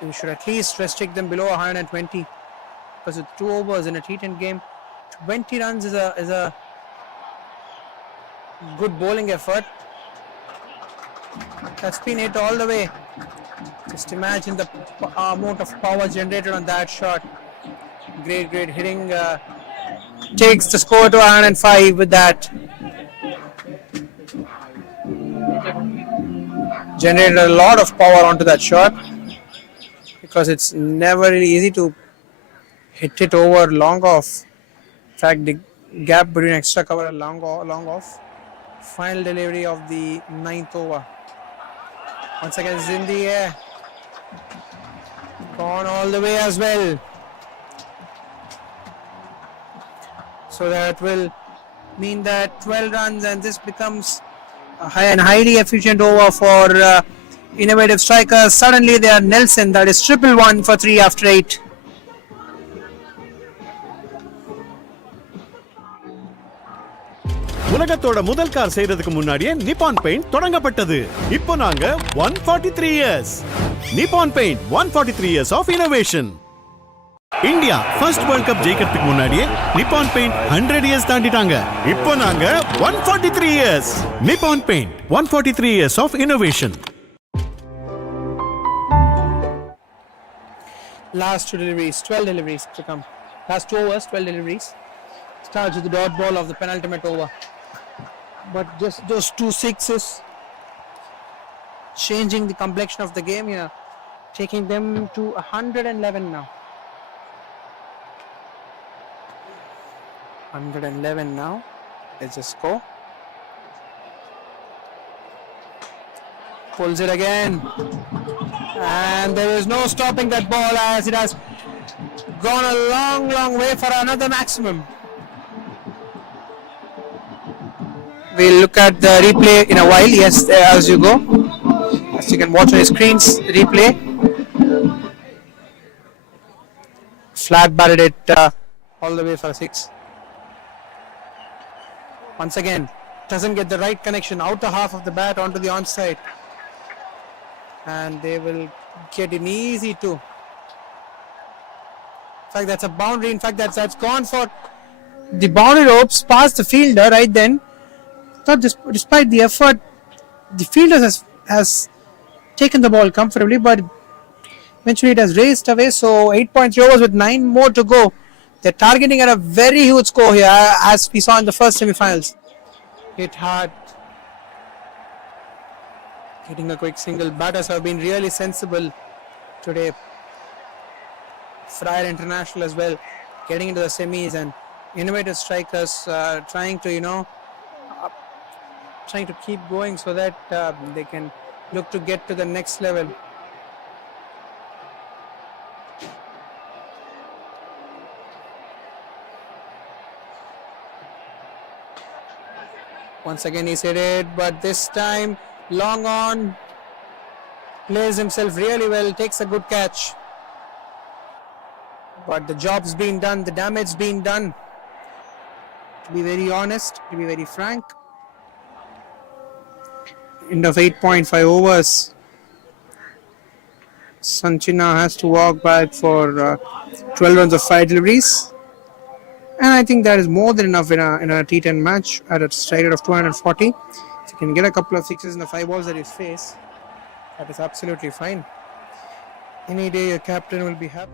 You should at least restrict them below 120, because with 2 overs in a T10 game, 20 runs is a good bowling effort. That's been hit all the way. Just imagine the amount of power generated on that shot. Great hitting. Takes the score to 105 with that. Generated a lot of power onto that shot, because it's never really easy to hit it over long off. In fact, the gap between extra cover and long off. Final delivery of the 9th over. Once again, it's in the air. Gone all the way as well. So that will mean that 12 runs, and this becomes a highly efficient over for innovative strikers. Suddenly they are Nelson. That is 111 for 3 after 8. உலகத்தோட முதல் car செய்யறதுக்கு முன்னாடியே Nippon paint தொடங்கப்பட்டது. இப்போ நாங்க 143 years. Nippon paint 143 years of innovation. India first world cup ஜெயிக்கிறதுக்கு முன்னாடியே Nippon paint 100 years தாண்டிட்டாங்க. இப்போ நாங்க 143 years. Nippon paint 143 years of innovation. Last 2 deliveries, 12 deliveries to come. Last 2 overs, 12 deliveries. Starts with the dot ball of the penultimate over. But just those 2 sixes changing the complexion of the game here, taking them to 111 now. 111 now is the score. Pulls it again, and there is no stopping that ball, as it has gone a long way for another maximum. We'll look at the replay in a while. Yes, as you go, as you can watch on your screens, replay. Flat batted it all the way for a 6. Once again, doesn't get the right connection. Outer half of the bat onto the onside, and they will get in easy too. In fact, that's a boundary. In fact, that's gone for the boundary ropes past the fielder right then. Thought despite the effort, the fielder has taken the ball comfortably, but eventually it has raced away. So 8.3 overs with 9 more to go. They're targeting at a very huge score here, as we saw in the first semi-finals. Hit hard. Getting a quick single. Batters have been really sensible today. Fryer International as well, getting into the semis, and innovative strikers trying to keep going so that they can look to get to the next level. Once again he's hit it, but this time long on, plays himself really well, takes a good catch. But the job's been done, the damage been done. To be very honest, to be very frank, end of 8.5 overs. Sanchina has to walk back for 12 runs of 5 deliveries. And I think that is more than enough in a T10 match at a strike rate of 240. If you can get a couple of sixes in the 5 balls that you face, that is absolutely fine. Any day your captain will be happy.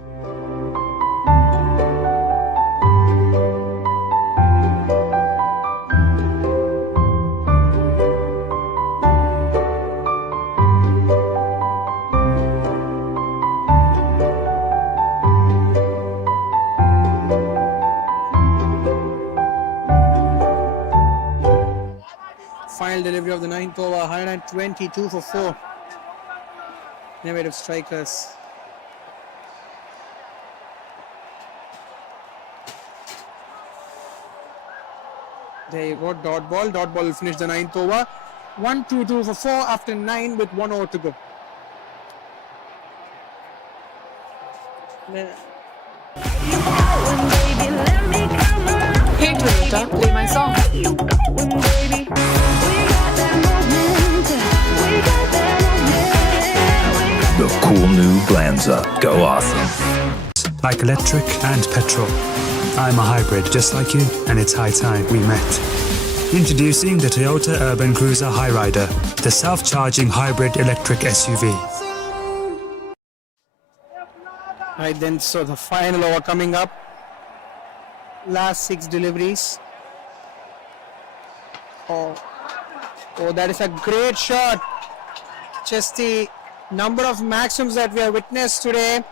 Final delivery of the 9th over, 122 for 4. Innovative strikers. There you go, dot ball. Dot ball will finish the 9th over. 1-2-2 for 4 after 9 with 1 over to go. Hey Toyota, play my song. The cool new Glanza. Go awesome. Like electric and petrol. I'm a hybrid just like you, and it's high time we met. Introducing the Toyota Urban Cruiser Highrider, the self-charging hybrid electric SUV. Right then, so the final over coming up. Last 6 deliveries. Oh, that is a great shot. Just the number of maxims that we have witnessed today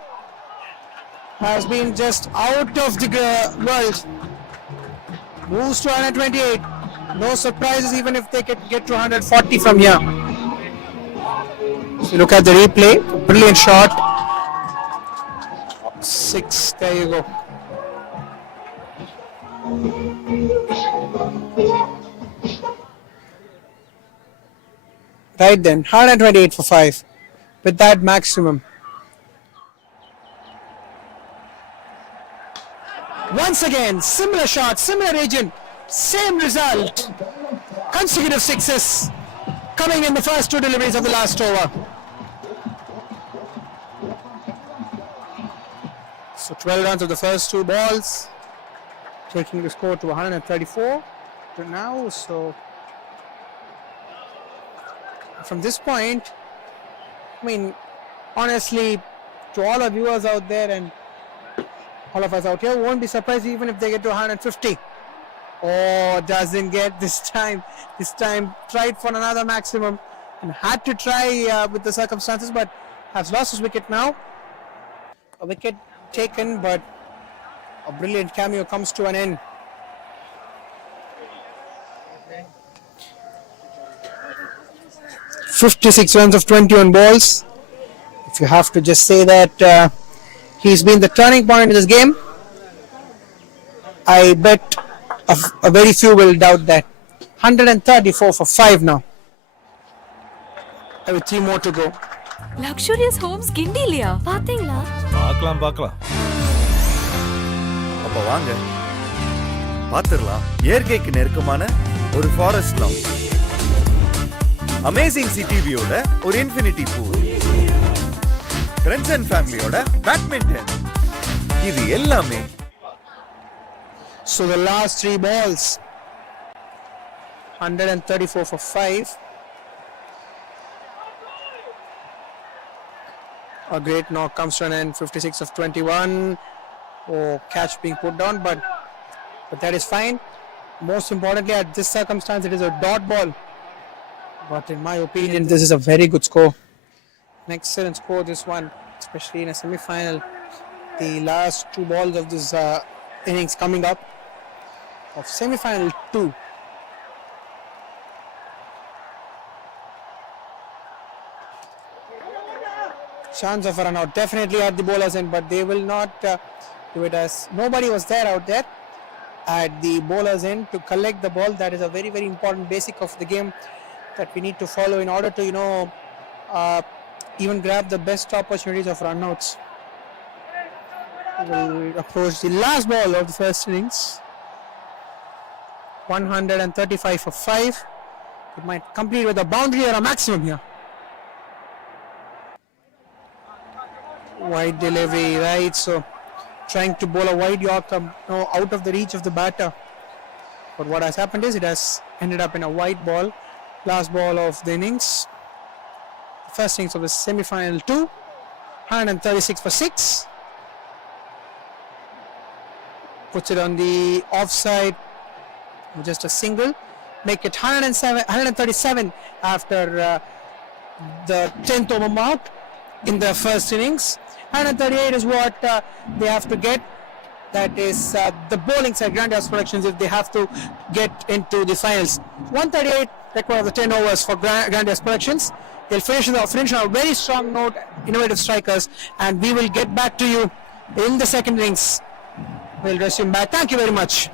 has been just out of the world. Moves to 128. No surprises even if they could get to 140 from here. If you look at the replay, brilliant shot. 6, there you go. Right then, 128 for 5 with that maximum. Once again, similar shot, similar agent, same result. Consecutive 6s coming in the first 2 deliveries of the last over. So 12 runs of the first 2 balls, taking the score to 134 to now. So from this point, I mean, honestly, to all our viewers out there and all of us out here, won't be surprised even if they get to 150. Oh, doesn't get this time. This time tried for another maximum and had to try with the circumstances, but has lost his wicket now. A wicket taken, but a brilliant cameo comes to an end. "56 runs of 21 balls. If you have to just say that he's been the turning point in this game, I bet a very few will doubt that. 134 for 5 now. With 3 more to go. Luxurious homes கிண்டிலியா பாத்தீங்களா? பார்க்கலாம். அப்ப வாங்க பாத்துடலாம் இயற்கைக்கு நெருக்கமான ஒரு forest லாம், amazing city வியூட ஒரு infinity pool, friends and ஃபேமிலியோட பேட்மிண்டன், இது எல்லாமே. So the last 3 balls, 134 for 5. A great knock comes to an end. 56 of 21. Oh, catch being put down, but that is fine. Most importantly, at this circumstance, it is a dot ball. But in my opinion, this is a very good score. An excellent score, this one, especially in a semi-final. The last 2 balls of this innings coming up of semi-final 2. Chance of a run out definitely at the bowler's end, but they will not do it as nobody was there out there at the bowler's end to collect the ball. That is a very, very important basic of the game that we need to follow in order to, even grab the best opportunities of runouts. We will approach the last ball of the first innings. 135 for 5. It might complete with a boundary or a maximum here. Wide delivery, right? So trying to bowl a wide Yorker out of the reach of the batter. But what has happened is it has ended up in a wide ball. Last ball of the innings. First innings of the semi-final 2. 136 for 6. Puts it on the offside. Just a single. Make it 137 after the 10th over mark in the first innings. 138 is what they have to get. That is the bowling side, Grandiose Productions, if they have to get into the finals. 138 record the 10 overs for Grandiose Productions. They'll finish on a very strong note, innovative strikers, and we will get back to you in the second innings. We'll resume back. Thank you very much.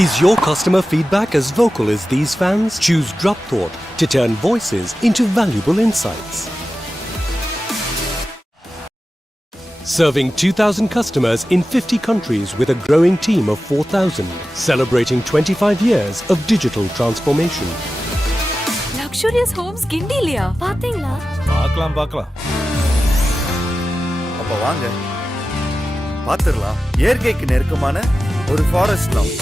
Is your customer feedback as vocal as these fans? Choose Drop Thought to turn voices into valuable insights. Serving 2,000 customers in 50 countries with a growing team of 4,000, celebrating 25 years of digital transformation. Luxurious homes Gindiliya. பாத்தீங்களா? பார்க்கலாம். அப்ப வாங்க பாத்துறலாம். இயற்கைக்கு நெருக்கமான ஒரு forest லான்,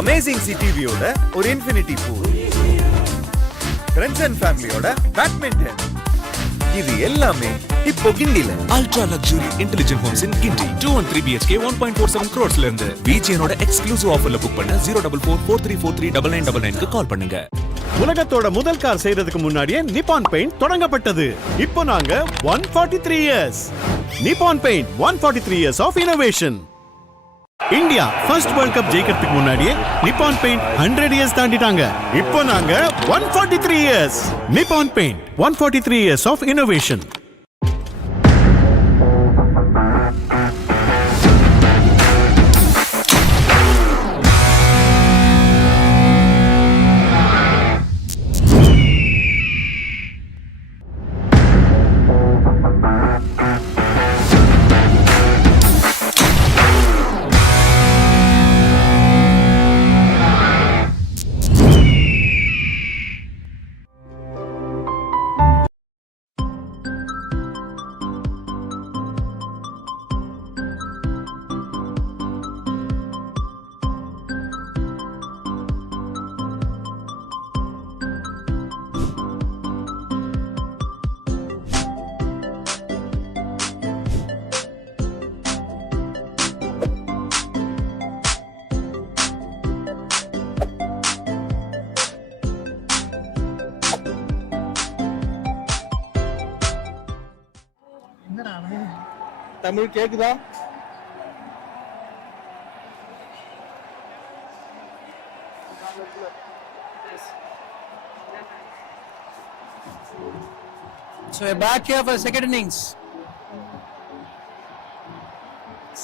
amazing city வியூட ஒரு infinity pool, friends and ஃபேமிலியோட badminton, இது எல்லாமே இப்போ கிண்டில. Ultra luxury intelligent homes in Gindi. 213 BHK 1.47 crores ல இருந்து VGNோட எக்ஸ்க்ளூசிவ் ஆஃபர்ல புக் பண்ண 04443439999க்கு கால் பண்ணுங்க. உலகத்தோட முதல் கார் செய்யறதுக்கு முன்னாடியே நிப்பான் பெயிண்ட் தொடங்கப்பட்டது. இப்போ நாங்க 143 years. Nippon paint 143 years of innovation. India first world cup ஜெயிக்கிறதுக்கு முன்னாடியே நிப்பான் பெயிண்ட் 100 இயர்ஸ் தாண்டிட்டாங்க. இப்போ நாங்க 143 years. Nippon paint 143 years of innovation. Tamil கேக்குதா? So we're back here for the second innings.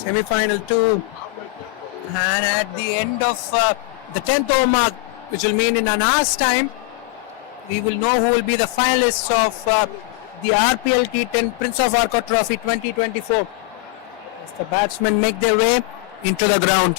Semi-final 2, and at the end of the 10th over mark, which will mean in an hour's time, we will know who will be the finalists of the RPL T10 Prince of Arcot Trophy 2024 as the batsmen make their way into the ground.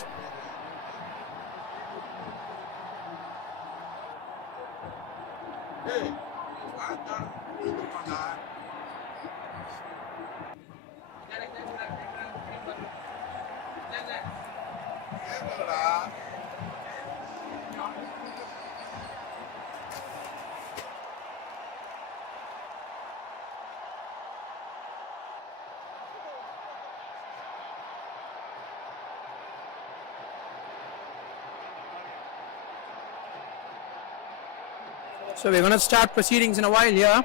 So we're going to start proceedings in a while here.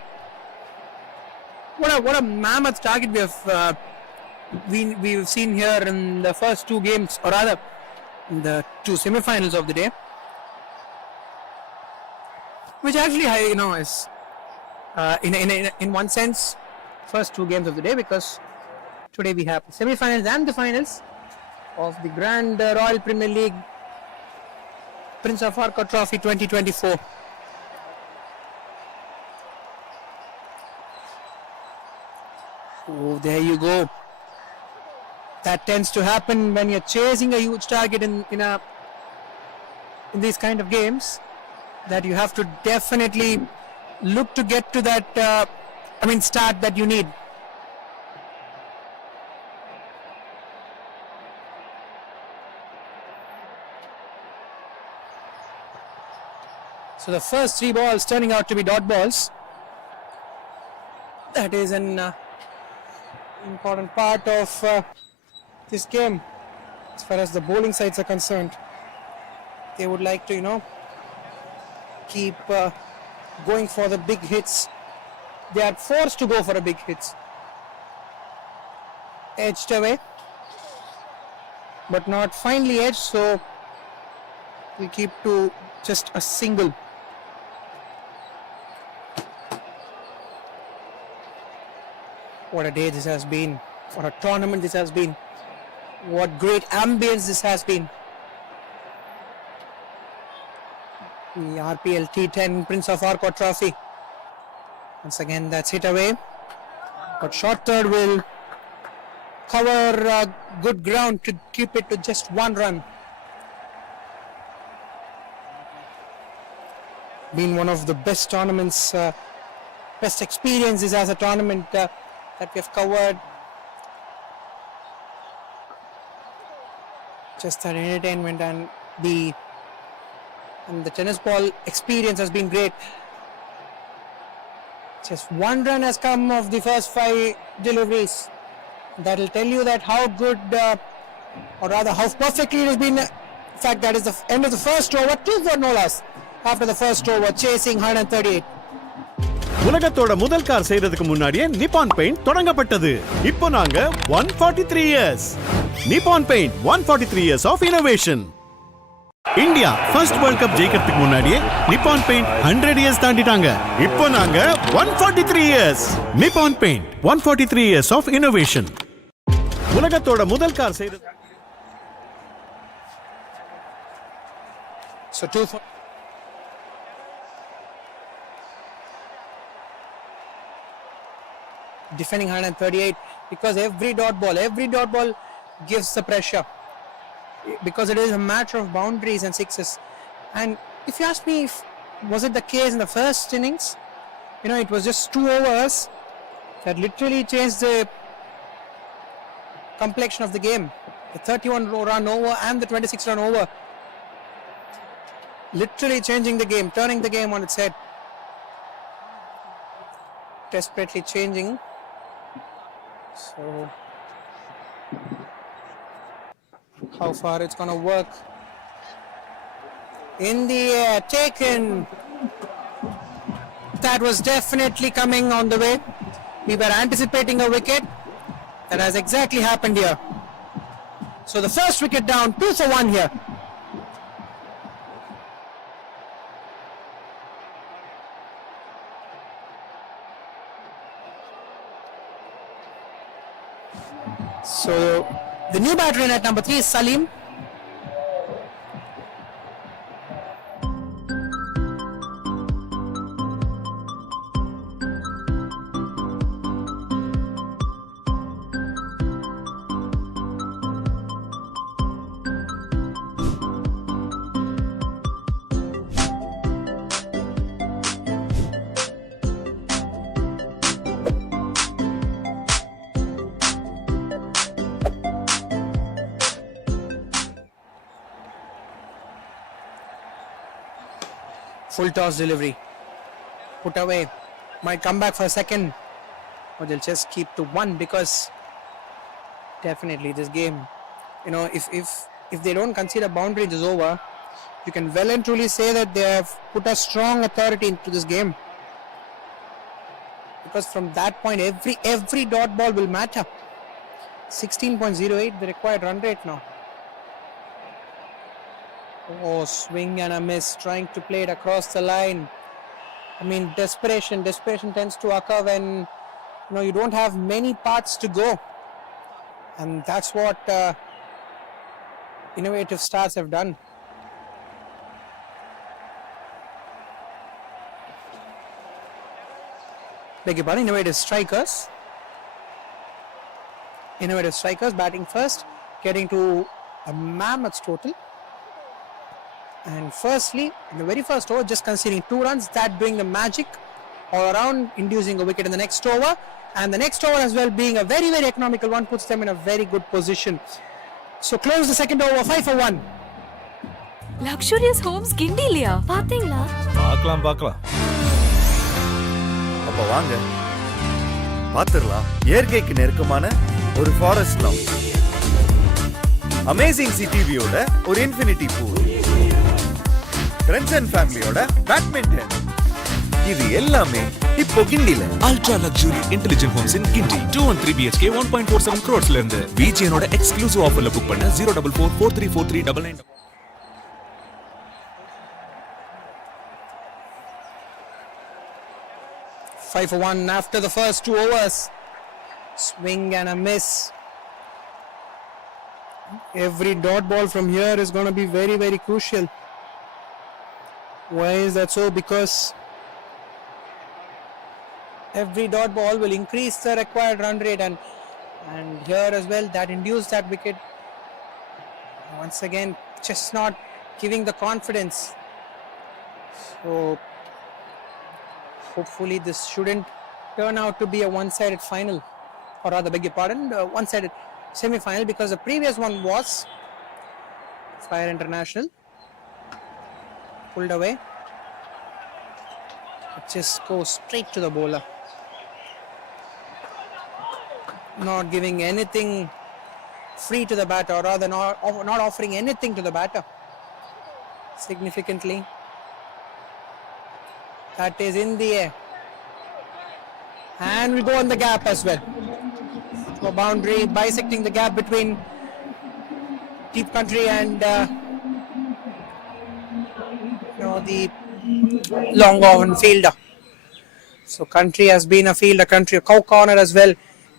What a mammoth target we've seen here in the first two games, or rather in the two semi-finals of the day, which actually is in one sense first two games of the day, because today we have the semi-finals and the finals of the Grand Royal Premier League Prince of Arcot Trophy 2024. Oh, there you go. That tends to happen when you're chasing a huge target in these kind of games, that you have to definitely look to get to that start that you need. So the first three balls turning out to be dot balls. That is an important part of this game as far as the bowling sides are concerned. They would like to keep going for the big hits. They are forced to go for a big hits. Edged away, but not finely edged, so we keep to just a single. What a day this has been. What a tournament this has been. What great ambience this has been. The RPL T10 Prince of Arcot Trophy. Once again, that's hit away. But short third will cover good ground to keep it to just one run. Been one of the best tournaments, best experiences as a tournament that we have covered. Just that entertainment and the tennis ball experience has been great. Just one run has come of the first 5 deliveries. That will tell you that how good, or rather how perfectly it has been. In fact, that is the end of the first over. 2 for no loss after the first over, chasing 138. உலகத்தோட முதல் car செய்யறதுக்கு முன்னாடியே Nippon paint தொடங்கப்பட்டது. இப்போ நாங்க 143 years. Nippon paint 143 years of innovation. India first world cup ஜெயிக்கிறதுக்கு முன்னாடியே Nippon paint 100 years தாண்டிட்டாங்க. இப்போ நாங்க 143 years. Nippon paint 143 years of innovation. உலகத்தோட முதல் கார் செய்யறது. So 2 for defending 138, because every dot ball gives the pressure, because it is a matter of boundaries and sixes. And if you ask me, was it the case in the first innings? It was just 2 overs that literally changed the complexion of the game. The 31 run over and the 26 run over, literally changing the game, turning the game on its head, desperately changing. So how far it's going to work? In the air, taken. That was definitely coming on the way. We were anticipating a wicket. That has exactly happened here. So the first wicket down, 2 for 1 here. So the new batter in at number 3 is Salim. Full toss delivery, put away, might come back for a second, or they'll just keep to 1, because definitely this game, if they don't concede a boundary this over, you can well and truly say that they have put a strong authority into this game, because from that point every dot ball will matter. 16.08 the required run rate now. Oh, swing and a miss, trying to play it across the line. I mean, desperation tends to occur when you don't have many parts to go, and that's what innovative stars have done. Beg your pardon, innovative strikers batting first, getting to a mammoth total. And firstly, in the very first over, just conceding 2 runs, that doing the magic all around, inducing a wicket in the next over, and the next over as well being a very, very economical one, puts them in a very good position. So close the second over, 5 for 1. Luxurious homes கிண்டிலியா பாத்தீங்களா? பார்க்கலாம். அப்ப வாங்க பாத்துறலாம். இயற்கைக்கு நெருக்கமான ஒரு forest lounge, amazing city வியூட ஒரு infinity pool, friends and ஃபேமிலியோட badminton, இது எல்லாமே இப்போ கிண்டில. Ultra luxury intelligent homes in Gindi. 213 BHK 1.47 crores ல இருந்து VGNோட எக்ஸ்க்ளூசிவ் ஆஃபர்ல புக் பண்ண 044434399. 5 for 1 after the first 2 overs. Swing and a miss. Every dot ball from here is going to be very, very crucial. Why is that so? Because every dot ball will increase the required run rate, and here as well that induced that wicket. Once again, just not giving the confidence. So hopefully this shouldn't turn out to be a one-sided final, or rather beg your pardon, one-sided semi-final, because the previous one was Fire International. Pulled away. It just goes straight to the bowler. Not giving anything free to the batter, or rather not offering anything to the batter. Significantly, that is in the air. And we'll go on the gap as well. A boundary bisecting the gap between deep country and the long on fielder. So country has been a fielder, country, cow corner as well.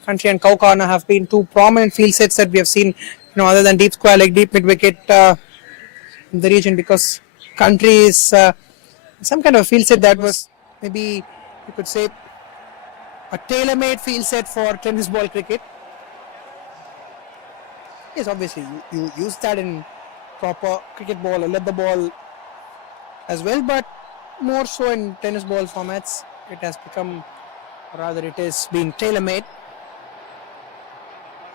Country and cow corner have been two prominent field sets that we have seen, other than deep square like deep mid wicket in the region, because country is some kind of field set that was maybe you could say a tailor-made field set for tennis ball cricket. Yes, obviously you use that in proper cricket ball or leather ball as well, but more so in tennis ball formats. It has become, rather it is being tailor-made,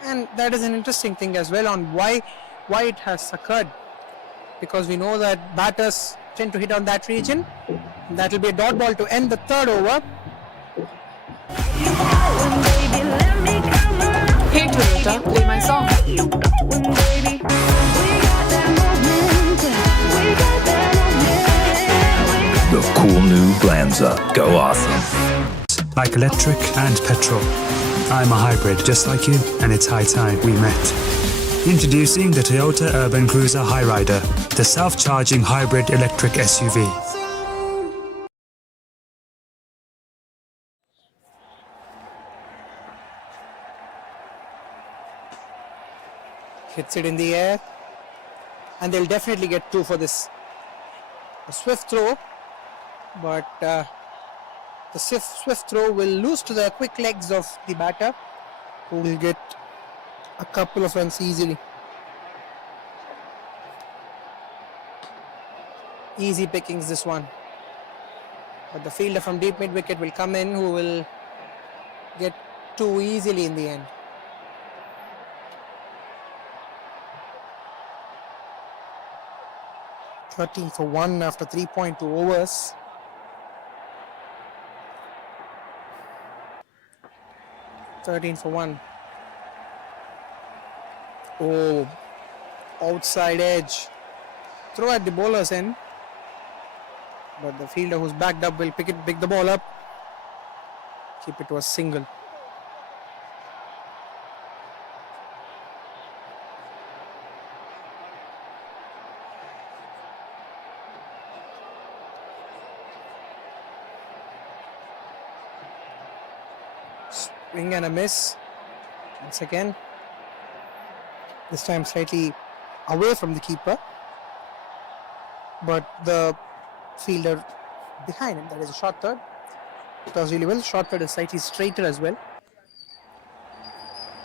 and that is an interesting thing as well on why it has occurred, because we know that batters tend to hit on that region. That will be a dot ball to end the third over. Hey Toyota, play my song. The cool new Glanza. Go awesome. Like electric and petrol. I'm a hybrid just like you, and it's high time we met. Introducing the Toyota Urban Cruiser Highrider, the self-charging hybrid electric SUV. Hits it in the air, and they'll definitely get two for this. A swift throw, but the swift throw will lose to the quick legs of the batter, who will get a couple of runs easily. Easy pickings this one, but the fielder from deep mid wicket will come in, who will get two easily in the end. $13 for 1 after 3.2 overs. $13 for 1. Oh, outside edge. Throw at the bowler's end, but the fielder who's backed up will pick the ball up, keep it to a single. Swing and a miss once again, this time slightly away from the keeper, but the fielder behind him, that is a short third, does really well. Short third is slightly straighter as well.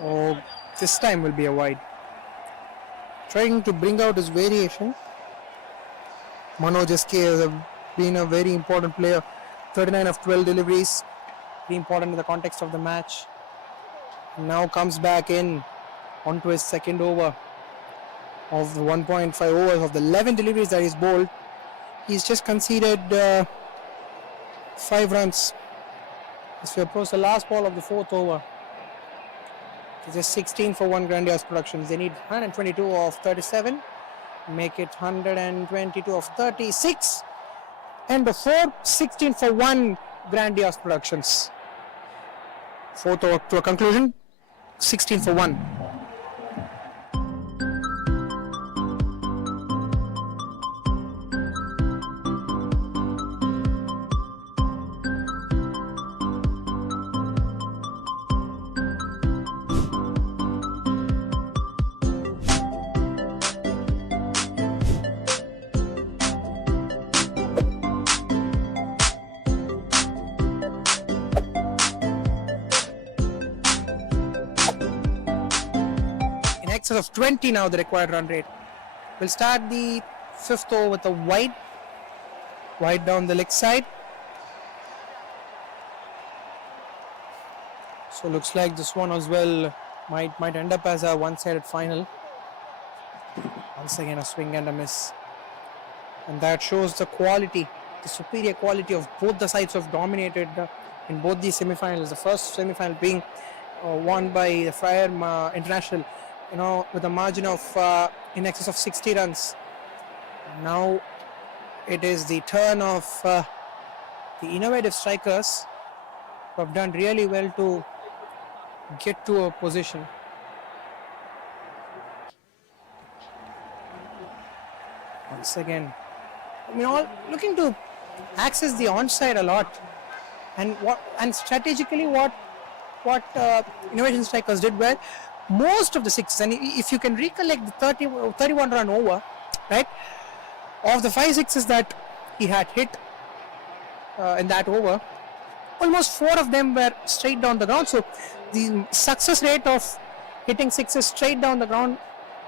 Oh, this time will be a wide. Trying to bring out his variation. Manoj SK has been a very important player. 39 of 12 deliveries. Very important in the context of the match. Now comes back in onto his second over of the 1.5 overs of the 11 deliveries that he's bowled. He's just conceded 5 runs as we approach the last ball of the fourth over. It's just 16 for 1 Grandiose Productions. They need 122 of 37, make it 122 of 36, and the fourth 16 for 1 Grandiose Productions. Fourth over to a conclusion, 16 for 1. Of 20 now, the required run rate. We'll start the fifth over with a wide down the leg side. So looks like this one as well might end up as a one-sided final. Once again a swing and a miss, and that shows the quality, the superior quality of both the sides have dominated in both these semi-finals. The first semi-final being won by the Fryer International, with a margin of in excess of 60 runs. Now it is the turn of the innovative strikers who have done really well to get to a position. Once again, all looking to access the onside a lot, and strategically what Innovation Strikers did well. Most of the sixes, and if you can recollect the 31 run over, right, of the 5 sixes that he had hit in that over, almost 4 of them were straight down the ground. So the success rate of hitting sixes straight down the ground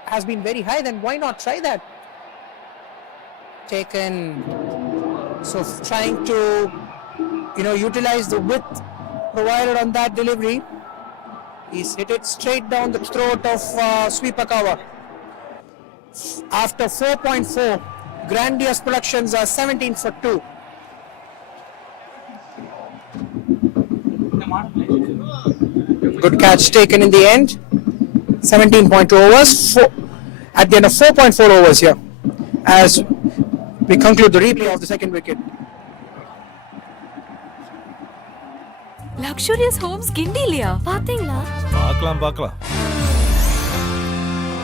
has been very high. Then why not try that? Taken. So trying to utilize the width provided on that delivery. He's hit it straight down the throat of Sweepakawa. After 4.4, Grandiose Productions are 17 for 2. Good catch taken in the end. 17.2 overs. At the end of 4.4 overs here, as we conclude the replay of the second wicket. Luxurious homes கிண்டிலியா பாத்தீங்களா? பார்க்கலாம்.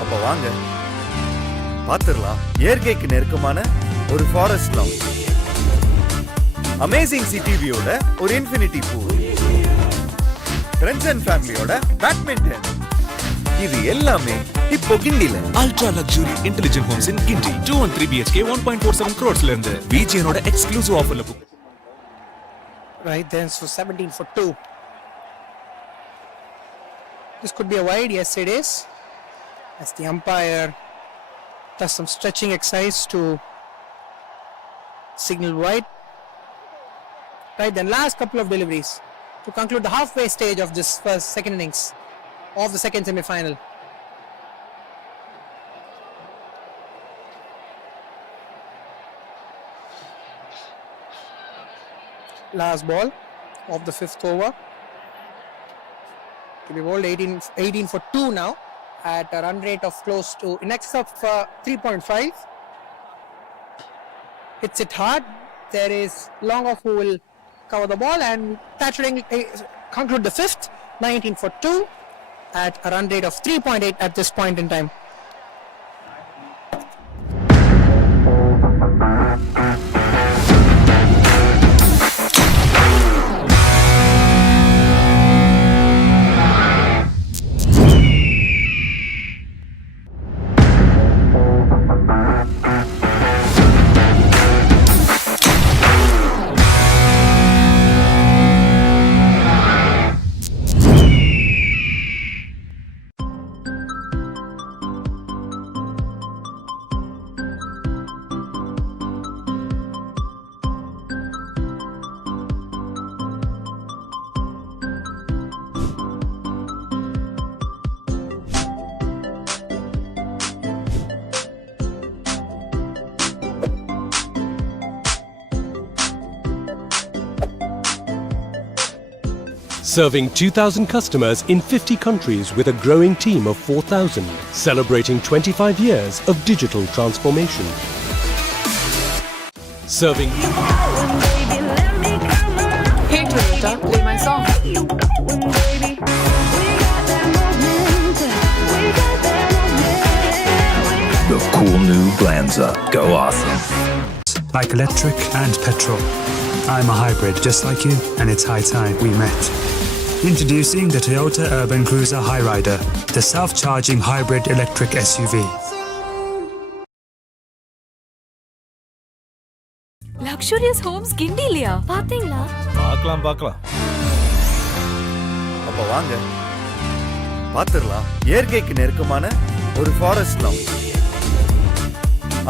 அப்ப வாங்க பாத்துறலாம். இயற்கைக்கு நெருக்கமான ஒரு forest lounge, amazing city வியூட ஒரு infinity pool, friends and ஃபேமிலியோட badminton, இது எல்லாமே இப்போ கிண்டில. Ultra luxury intelligent homes in Gindi. 2 and 3 BHK 1.47 crores ல இருந்து VGNோட exclusive offerல book. Right then, so 17 for 2. This could be a wide, yes it is, as the umpire does some stretching exercise to signal wide. Right then, last couple of deliveries to conclude the halfway stage of this second innings of the second semi-final. Last ball of the 5th over. To be bowled 18 for 2 now at a run rate of close to in excess of 3.5. Hits it hard. There is long off who will cover the ball, and Thatchering conclude the 5th, 19 for 2 at a run rate of 3.8 at this point in time. Serving 2,000 customers in 50 countries with a growing team of 4,000. Celebrating 25 years of digital transformation. Serving... Hey Toyota, play my song. The cool new Glanza. Go awesome. Like electric and petrol. I'm a hybrid just like you, and it's high time we met. Introducing the Toyota Urban Cruiser Hyrider, the self-charging hybrid electric SUV. Luxurious homes கிண்டிலியா பாத்தீங்களா? பார்க்கலாம். அப்ப வாங்க பாத்துறலாம். இயற்கைக்கு நெருக்கமான ஒரு forest lounge,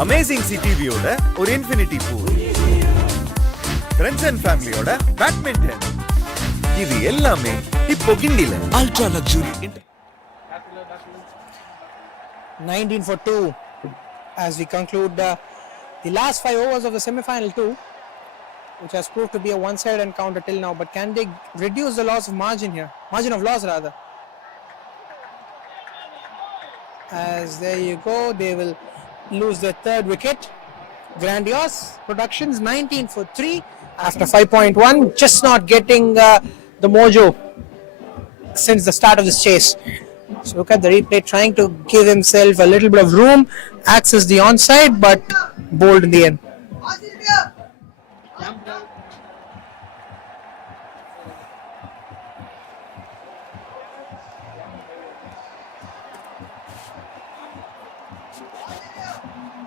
amazing city வியூட ஒரு infinity pool, friends and ஃபேமிலியோட badminton, இது எல்லாமே இப்போ கிண்டில. Ultra luxury 19 for 2 as we conclude the last 5 overs of the semi-final 2, which has proved to be a one-sided encounter till now. But can they reduce the loss of margin here? Margin of loss rather. As there you go, they will lose their third wicket. Grandiose Productions 19 for 3 after 5.1, just not getting the mojo since the start of this chase. So look at the replay, trying to give himself a little bit of room, access the onside, but bowled in the end.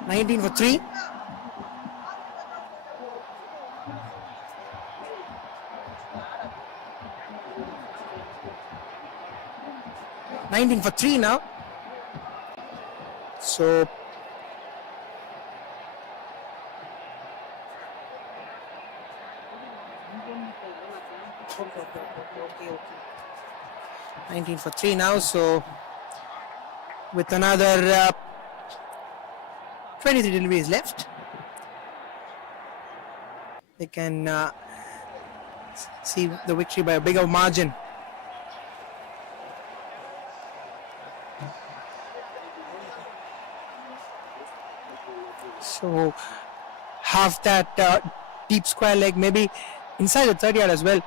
"19 for 3. "19 for 3 now. So okay. 19 for 3 now. So with another 23 deliveries left, they can see the victory by a bigger margin. So half that deep square leg, maybe inside the 30 yard as well.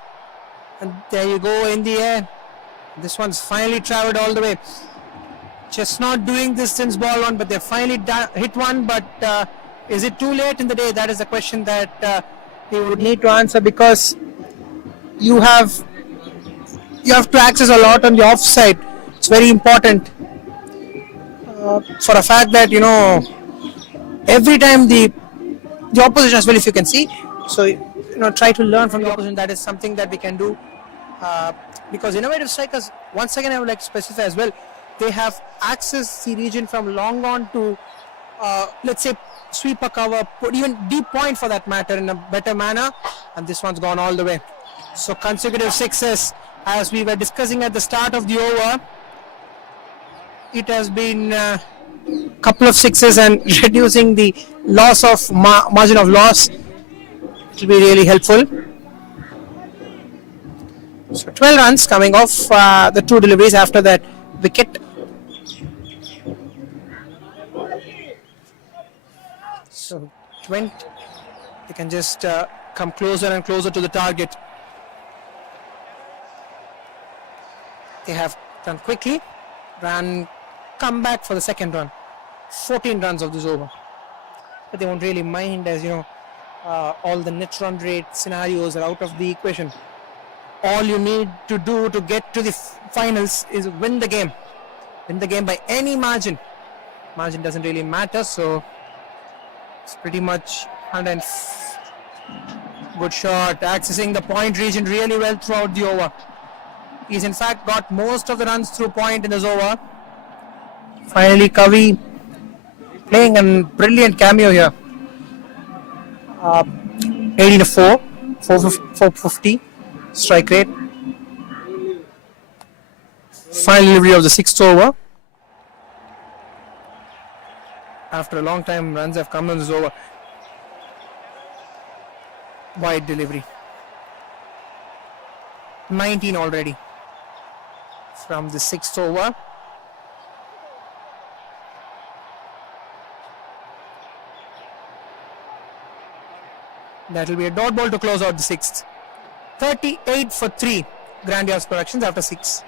And there you go in the air. This one's finally traveled all the way. Just not doing distance ball one, but they finally hit one. But is it too late in the day? That is the question that they would need to answer, because you have to access a lot on the offside. It's very important for a fact that, you know, every time the opposition as well, if you can see. So, you know, try to learn from the opposition. That is something that we can do, because innovative strikers, once again I would like to specify as well, they have access the region from long on to let's say sweep a cover, put even deep point for that matter, in a better manner. And this one's gone all the way. So consecutive sixes, as we were discussing at the start of the over. It has been couple of sixes, and reducing the loss of margin of loss, it will be really helpful. So 12 runs coming off the 2 deliveries after that wicket. So 20, they can just come closer and closer to the target. They have done quickly, come back for the second run. 14 runs of this over, but they won't really mind, as you know, all the net run rate scenarios are out of the equation. All you need to do to get to the finals is win the game by any margin. Margin doesn't really matter, so it's pretty much 100. Good shot, accessing the point region really well throughout the over. He's in fact got most of the runs through point in this over. Finally, Kavi playing a brilliant cameo here. 18 to 4, 450 strike rate. Final delivery of the 6th over. After a long time, runs have come on this over. Wide delivery. 19 already from the 6th over. That will be a dot ball to close out the 6th. 38 for 3. Grandiose Productions after 6.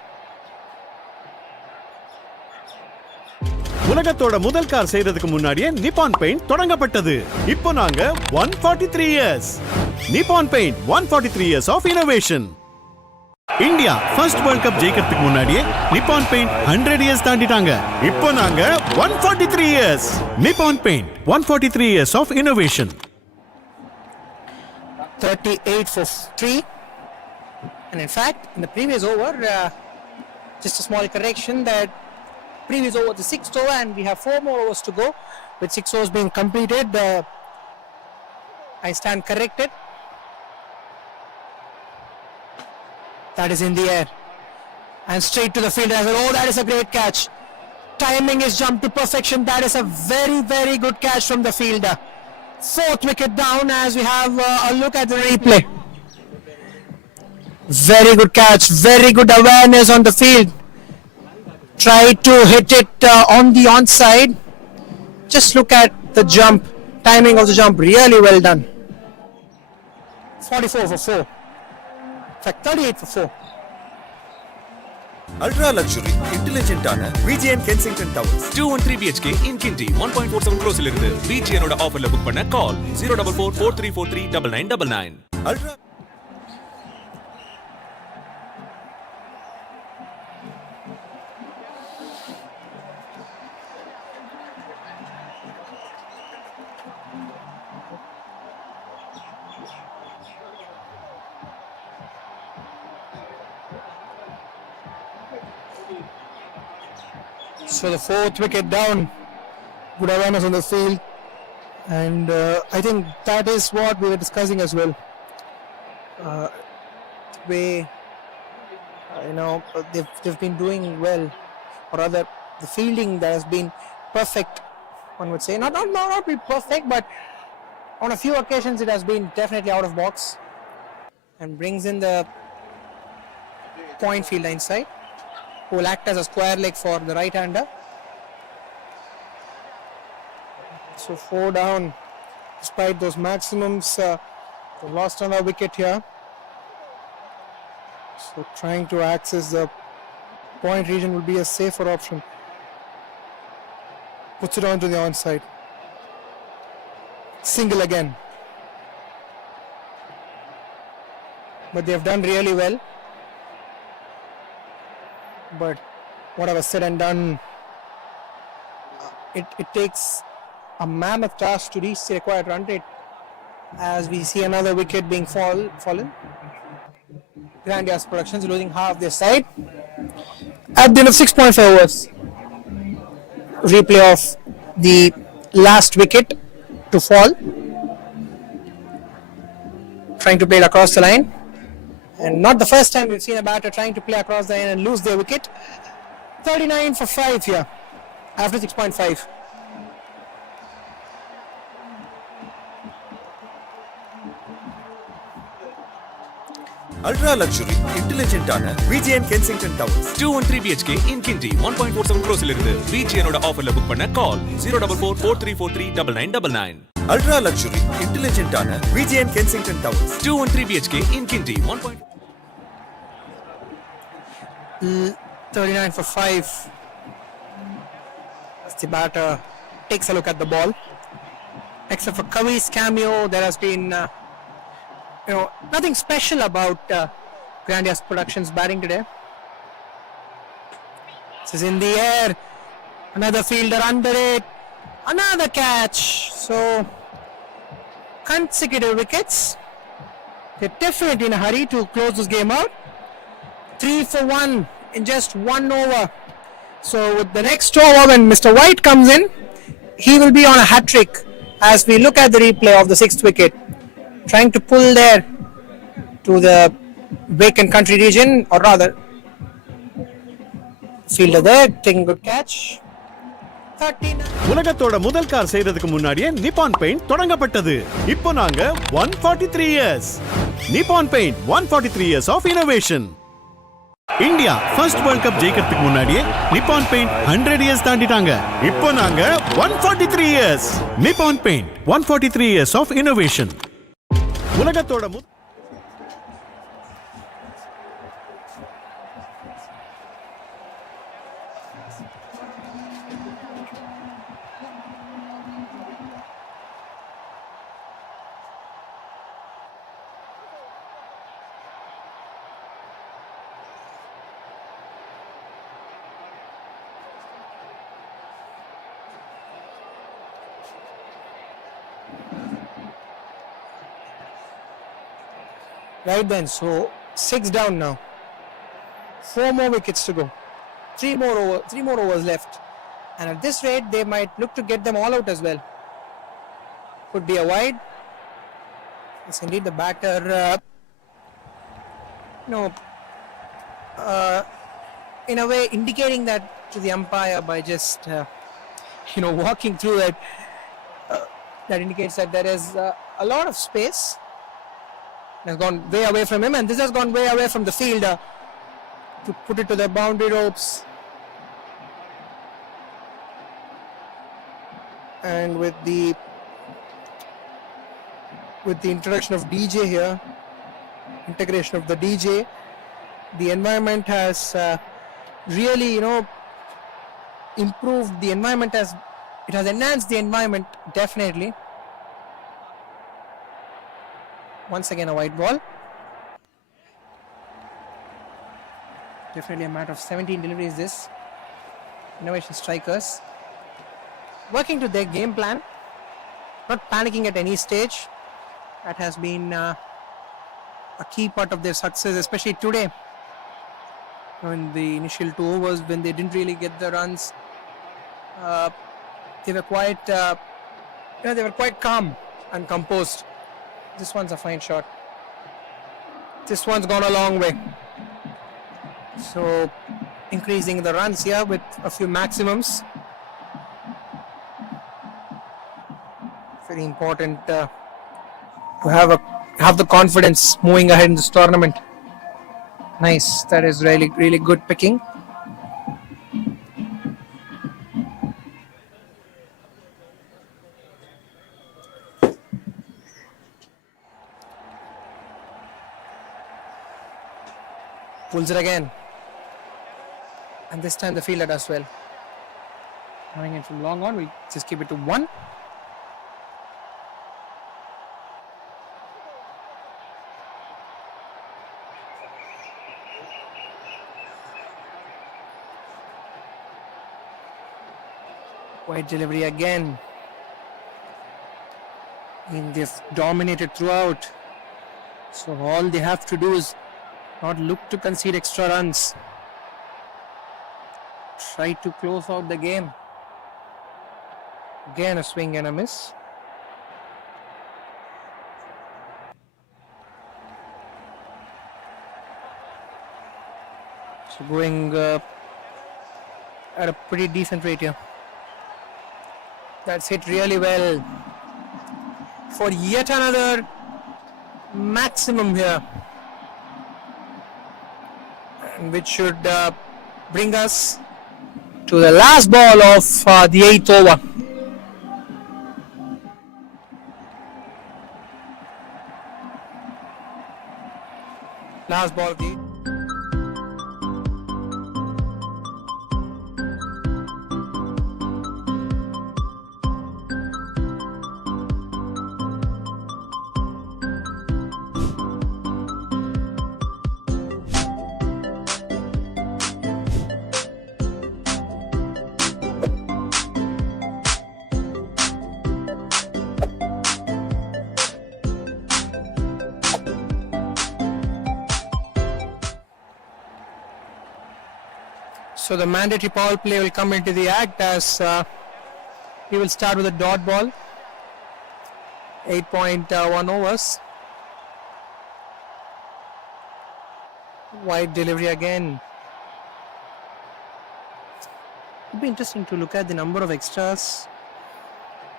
உலகத்தோட முதல் car செய்யறதுக்கு முன்னாடியே Nippon paint தொடங்கப்பட்டது. இப்போ நாங்க 143 years. Nippon paint 143 years of innovation. India first world cup ஜெயிக்கிறதுக்கு முன்னாடியே Nippon paint 100 years தாண்டிட்டாங்க. இப்போ நாங்க 143 years. Nippon paint 143 years of innovation. 38 for 3. And in fact, in the previous over, just a small correction, that previous over the 6th over, and we have 4 more overs to go with 6 overs being completed. I stand corrected. That is in the air and straight to the field. Oh, that is a great catch. Timing is jumped to perfection. That is a very, very good catch from the fielder. 4th wicket down as we have a look at the replay. Very good catch, very good awareness on the field. Try to hit it on the onside. Just look at the jump, timing of the jump, really well done. 44 for 4. fact, 38 for 4. Ultra luxury இன்டெலிஜென்ட்டான VGN Kensington towers 213 BHK in Kinti 1.47 crores இருந்து VGN ஓட ஆஃபர்ல book பண்ண call 04443439999. Ultra So the fourth wicket down. Good awareness on the field, and I think that is what we were discussing as well. They've been doing well, or rather, the fielding that has been perfect. One would say not be perfect, but on a few occasions it has been definitely out of box, and brings in the point fielder inside, who will act as a square leg for the right-hander. So 4 down, despite those maximums, they've lost another wicket here. So trying to access the point region would be a safer option. Puts it on to the onside. Single again. But they've done really well. But whatever said and done, it takes a mammoth task to reach the required run rate, as we see another wicket being fallen. Grandiose Productions losing half their side at the end of 6.5 overs. Replay of the last wicket to fall, trying to play it across the line. And not the first time we've seen a batter trying to play across the line and lose their wicket. 39 for 5 here after 6.5. Ultra luxury இன்டெலிஜென்ட்டான VGN Kensington towers 213 BHK in Kinti 1.47 crores இருந்து VGN ஓட ஆஃபர்ல book பண்ண call 04443439999. Ultra luxury இன்டெலிஜென்ட்டான VGN Kensington towers 213 BHK in Kinti 39 for 5. As the batter takes a look at the ball. Except for Kavi's cameo, there has been nothing special about Grandiose Productions batting today. This is in the air. Another fielder under it. Another catch. So consecutive wickets. They're definitely in a hurry to close this game out. 3 for 1 in just 1 over. So with the next over, when Mr. White comes in, he will be on a hat trick. As we look at the replay of the 6th wicket, trying to pull there to the vacant country region, or rather fielder there taking good catch. 39. உலகத்தோட முதல் car செய்யறதுக்கு முன்னாடியே Nippon paint தொடங்கப்பட்டது. இப்போ நாங்க 143 years. Nippon paint 143 years of innovation. India first world cup ஜெயிக்கிறதுக்கு முன்னாடியே Nippon paint 100 years தாண்டிட்டாங்க. இப்போ நாங்க 143 years. Nippon paint 143 years of innovation. உலகத்தோட Right then, so 6 down now. 4 more wickets to go. 3 more overs left. And at this rate, they might look to get them all out as well. Could be a wide. Yes, indeed, the batter, in a way, indicating that to the umpire by just, walking through it. That indicates that there is a lot of space. Has gone way away from him, and this has gone way away from the fielder to put it to the boundary ropes. And with the introduction of DJ here, integration of the DJ. The environment has really, improved. The environment has enhanced the environment definitely. Once again a white ball. Definitely a matter of 17 deliveries this. Innovation strikers working to their game plan, not panicking at any stage. That has been a key part of their success, especially today. In the initial 2 overs when they didn't really get the runs, they were quite calm and composed. This one's a fine shot. This one's gone a long way. So increasing the runs here with a few maximums. Very important to have the confidence moving ahead in this tournament. Nice. That is really, really good picking. Pulls it again. And this time the fielder does well. Coming in from long on, we just keep it to 1. Wide delivery again. And they've dominated throughout. So all they have to do is not look to concede extra runs. Try to close out the game. Again a swing and a miss. So going at a pretty decent rate here. That's hit really well for yet another maximum here, and which should bring us to the last ball of the 8th over. Last ball of the 8th. So the mandatory power play will come into the act as we will start with a dot ball. 8.1 overs. Wide delivery again. It'd be interesting to look at the number of extras.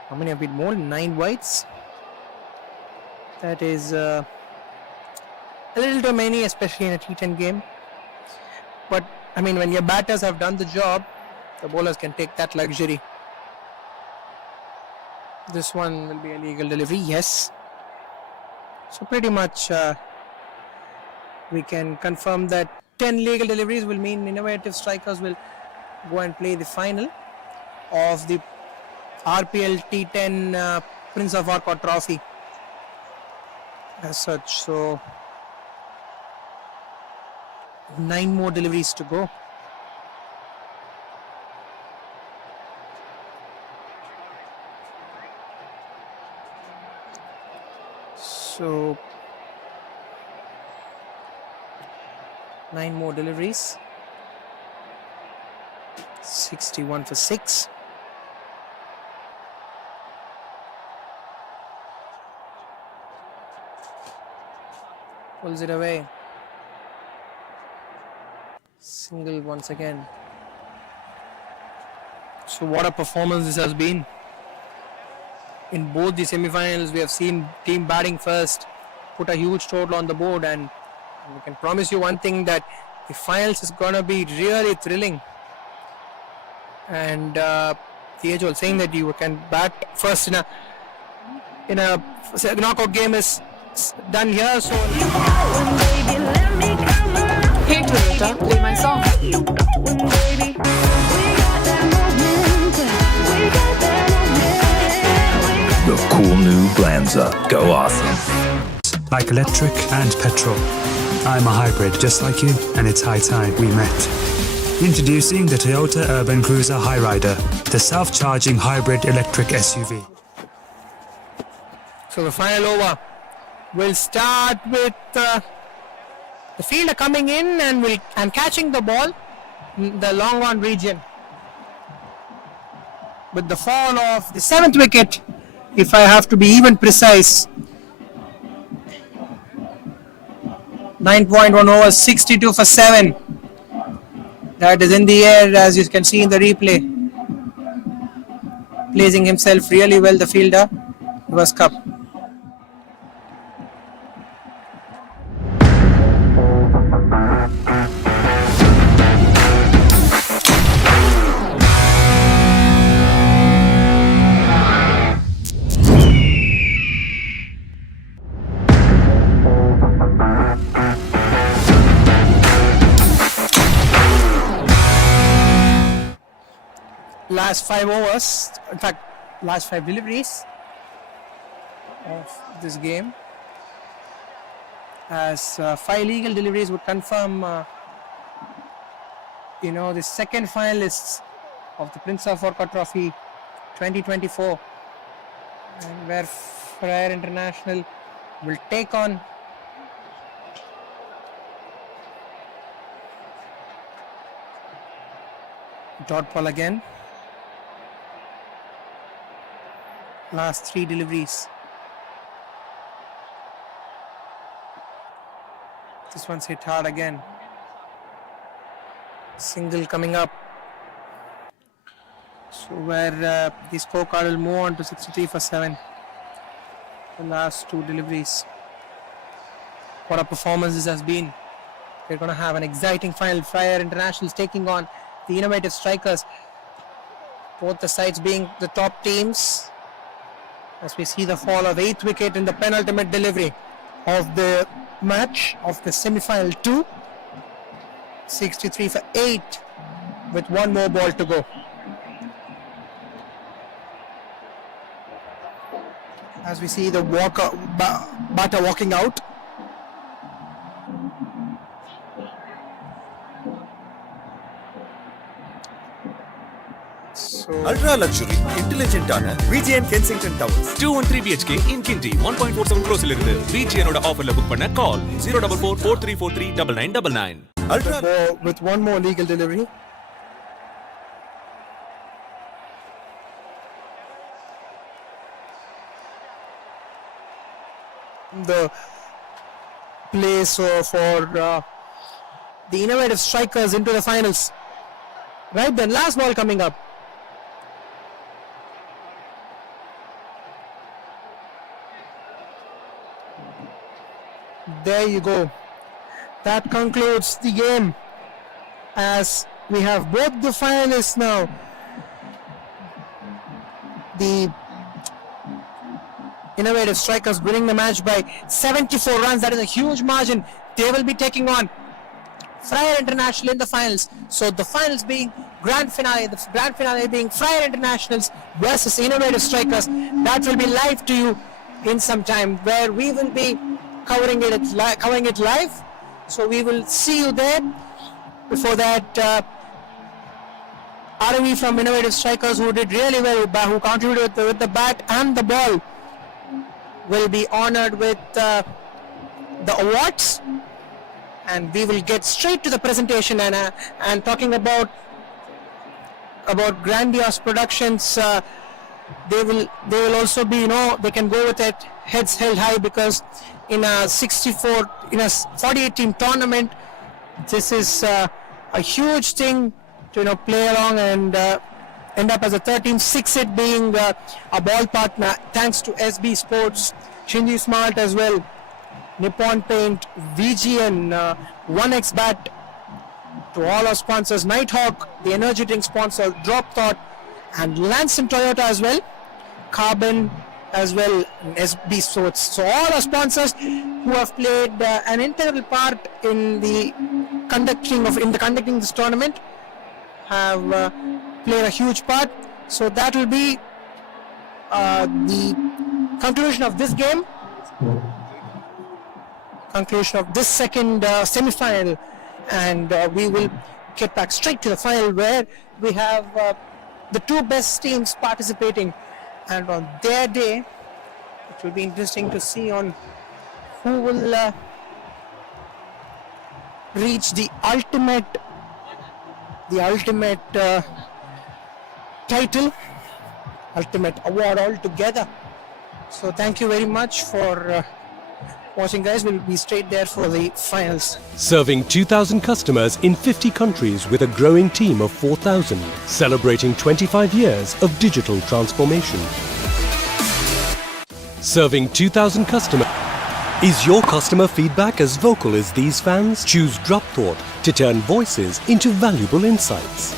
How many have been more? 9 wides. That is a little too many, especially in a T10 game. But I mean, when your batters have done the job, the bowlers can take that luxury. This one will be a legal delivery, yes. So pretty much we can confirm that 10 legal deliveries will mean innovative strikers will go and play the final of the RPL T10 Prince of Arcot trophy as such. So 9 more deliveries to go. So 9 more deliveries. 61 for 6. Pulls it away. Single once again. So what a performance this has been. In both the semi-finals, we have seen team batting first put a huge total on the board, and we can promise you one thing, that the finals is going to be really thrilling. And the age-old saying that you can bat first in a knockout game is gets done here. So Hey Toyota, play my song. The cool new Glanza. Go awesome. Like electric and petrol. I'm a hybrid just like you, and it's high time we met. Introducing the Toyota Urban Cruiser Highrider, the self-charging hybrid electric SUV. So the final over will start with the fielder coming in and catching the ball in the long on region. With the fall of the 7th wicket, if I have to be even precise, 9.1 overs, 62 for 7. That is in the air, as you can see in the replay. Placing himself really well, the fielder. Reverse cup. Last 5 overs, in fact, last 5 deliveries of this game, as 5 legal deliveries would confirm, the second finalists of the Prince of Arcot Trophy 2024, and where Frere International will take on dot ball again. Last 3 deliveries. This one's hit hard again. Single coming up. So where the scorecard will move on to 63 for 7. The last 2 deliveries. What a performance this has been. We're going to have an exciting final. Frere Internationals taking on the innovative strikers. Both the sides being the top teams. As we see the fall of 8th wicket in the penultimate delivery of the match of the semi-final 2. 63 for 8 with 1 more ball to go. As we see the batter walking out. Ultra luxury, intelligent ஆன VGN Kensington Towers. 213 BHK in Kinti 1.47 crores இருந்து VGN ஓட ஆஃபர்ல book பண்ண call 04443439999. Ultra with 1 more legal delivery. The place for the innovative strikers into the finals. Right then, last ball coming up. There you go. That concludes the game, as we have both the finalists now. The innovative strikers winning the match by 74 runs. That is a huge margin. They will be taking on Frere International in the finals. So the finals being grand finale, the grand finale being Frere Internationals versus innovative strikers. That will be live to you in some time, where we will be covering it live. So we will see you there. Before that, RV from innovative strikers, who did really well, who contributed with the bat and the ball, will be honored with the awards. And we will get straight to the presentation and talking about Grandiose Productions. They will also be, they can go with it heads held high, because in a 48 team tournament, this is a huge thing to play along and end up as a third team. 6-it being a ball partner, thanks to SB Sports, Shinji Smart as well, Nippon Paint, VGN, 1X Bat, to all our sponsors, Nighthawk, the energy drink sponsor, Drop Thought, and Lanson Toyota as well, Carbon, as well, SB Sports. So all our sponsors who have played an integral part in the conducting this tournament have played a huge part. So that will be the conclusion of this game, conclusion of this second semi-final, and we will get back straight to the final where we have the two best teams participating, and on their day it will be interesting to see on who will reach the ultimate title, ultimate award altogether. So thank you very much for watching, guys. We'll be straight there for the finals. Serving 2,000 customers in 50 countries with a growing team of 4,000, celebrating 25 years of digital transformation. Serving 2,000 customers. Is your customer feedback as vocal as these fans? Choose Drop Thought to turn voices into valuable insights.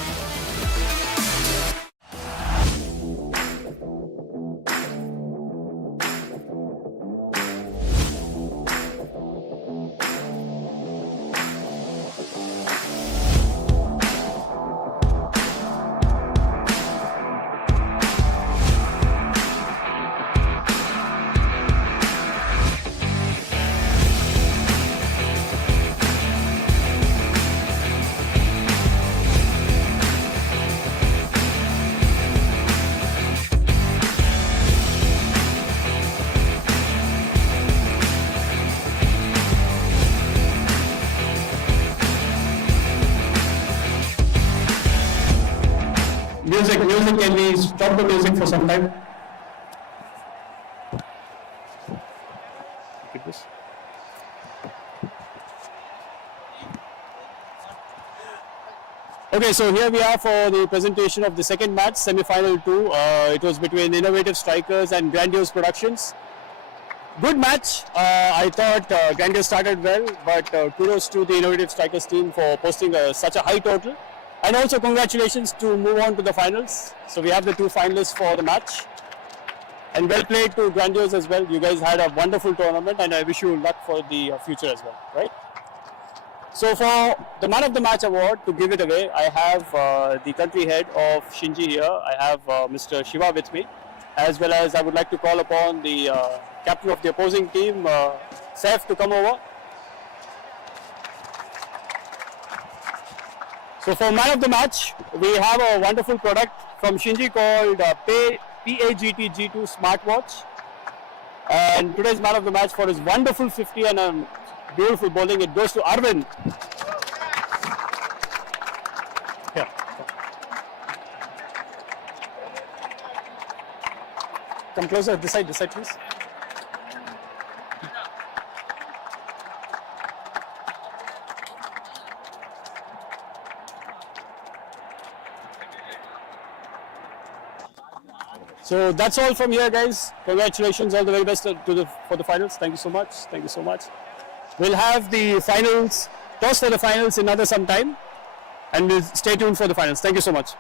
Music, can we stop the music for some time? Okay, so here we are for the presentation of the second match, semi-final 2. It was between Innovative Strikers and Grandiose Productions. Good match. I thought Grandiose started well, but kudos to the Innovative Strikers team for posting such a high total. And also congratulations to move on to the finals. So we have the two finalists for the match. And well played to Grandiose as well. You guys had a wonderful tournament and I wish you luck for the future as well, right? So for the Man of the Match award, to give it away, I have the country head of Shinji here. I have Mr. Shiva with me. As well as I would like to call upon the captain of the opposing team, Saif, to come over. So for Man of the Match, we have a wonderful product from Shinji called PAGT G2 smartwatch. And today's Man of the Match for his wonderful 50 and beautiful bowling, it goes to Arvind. Here. Come closer, this side please. So that's all from here, guys. Congratulations, all the very best for the finals. Thank you so much. Thank you so much. We'll have the finals, toss for the finals in another some time, and we'll stay tuned for the finals. Thank you so much.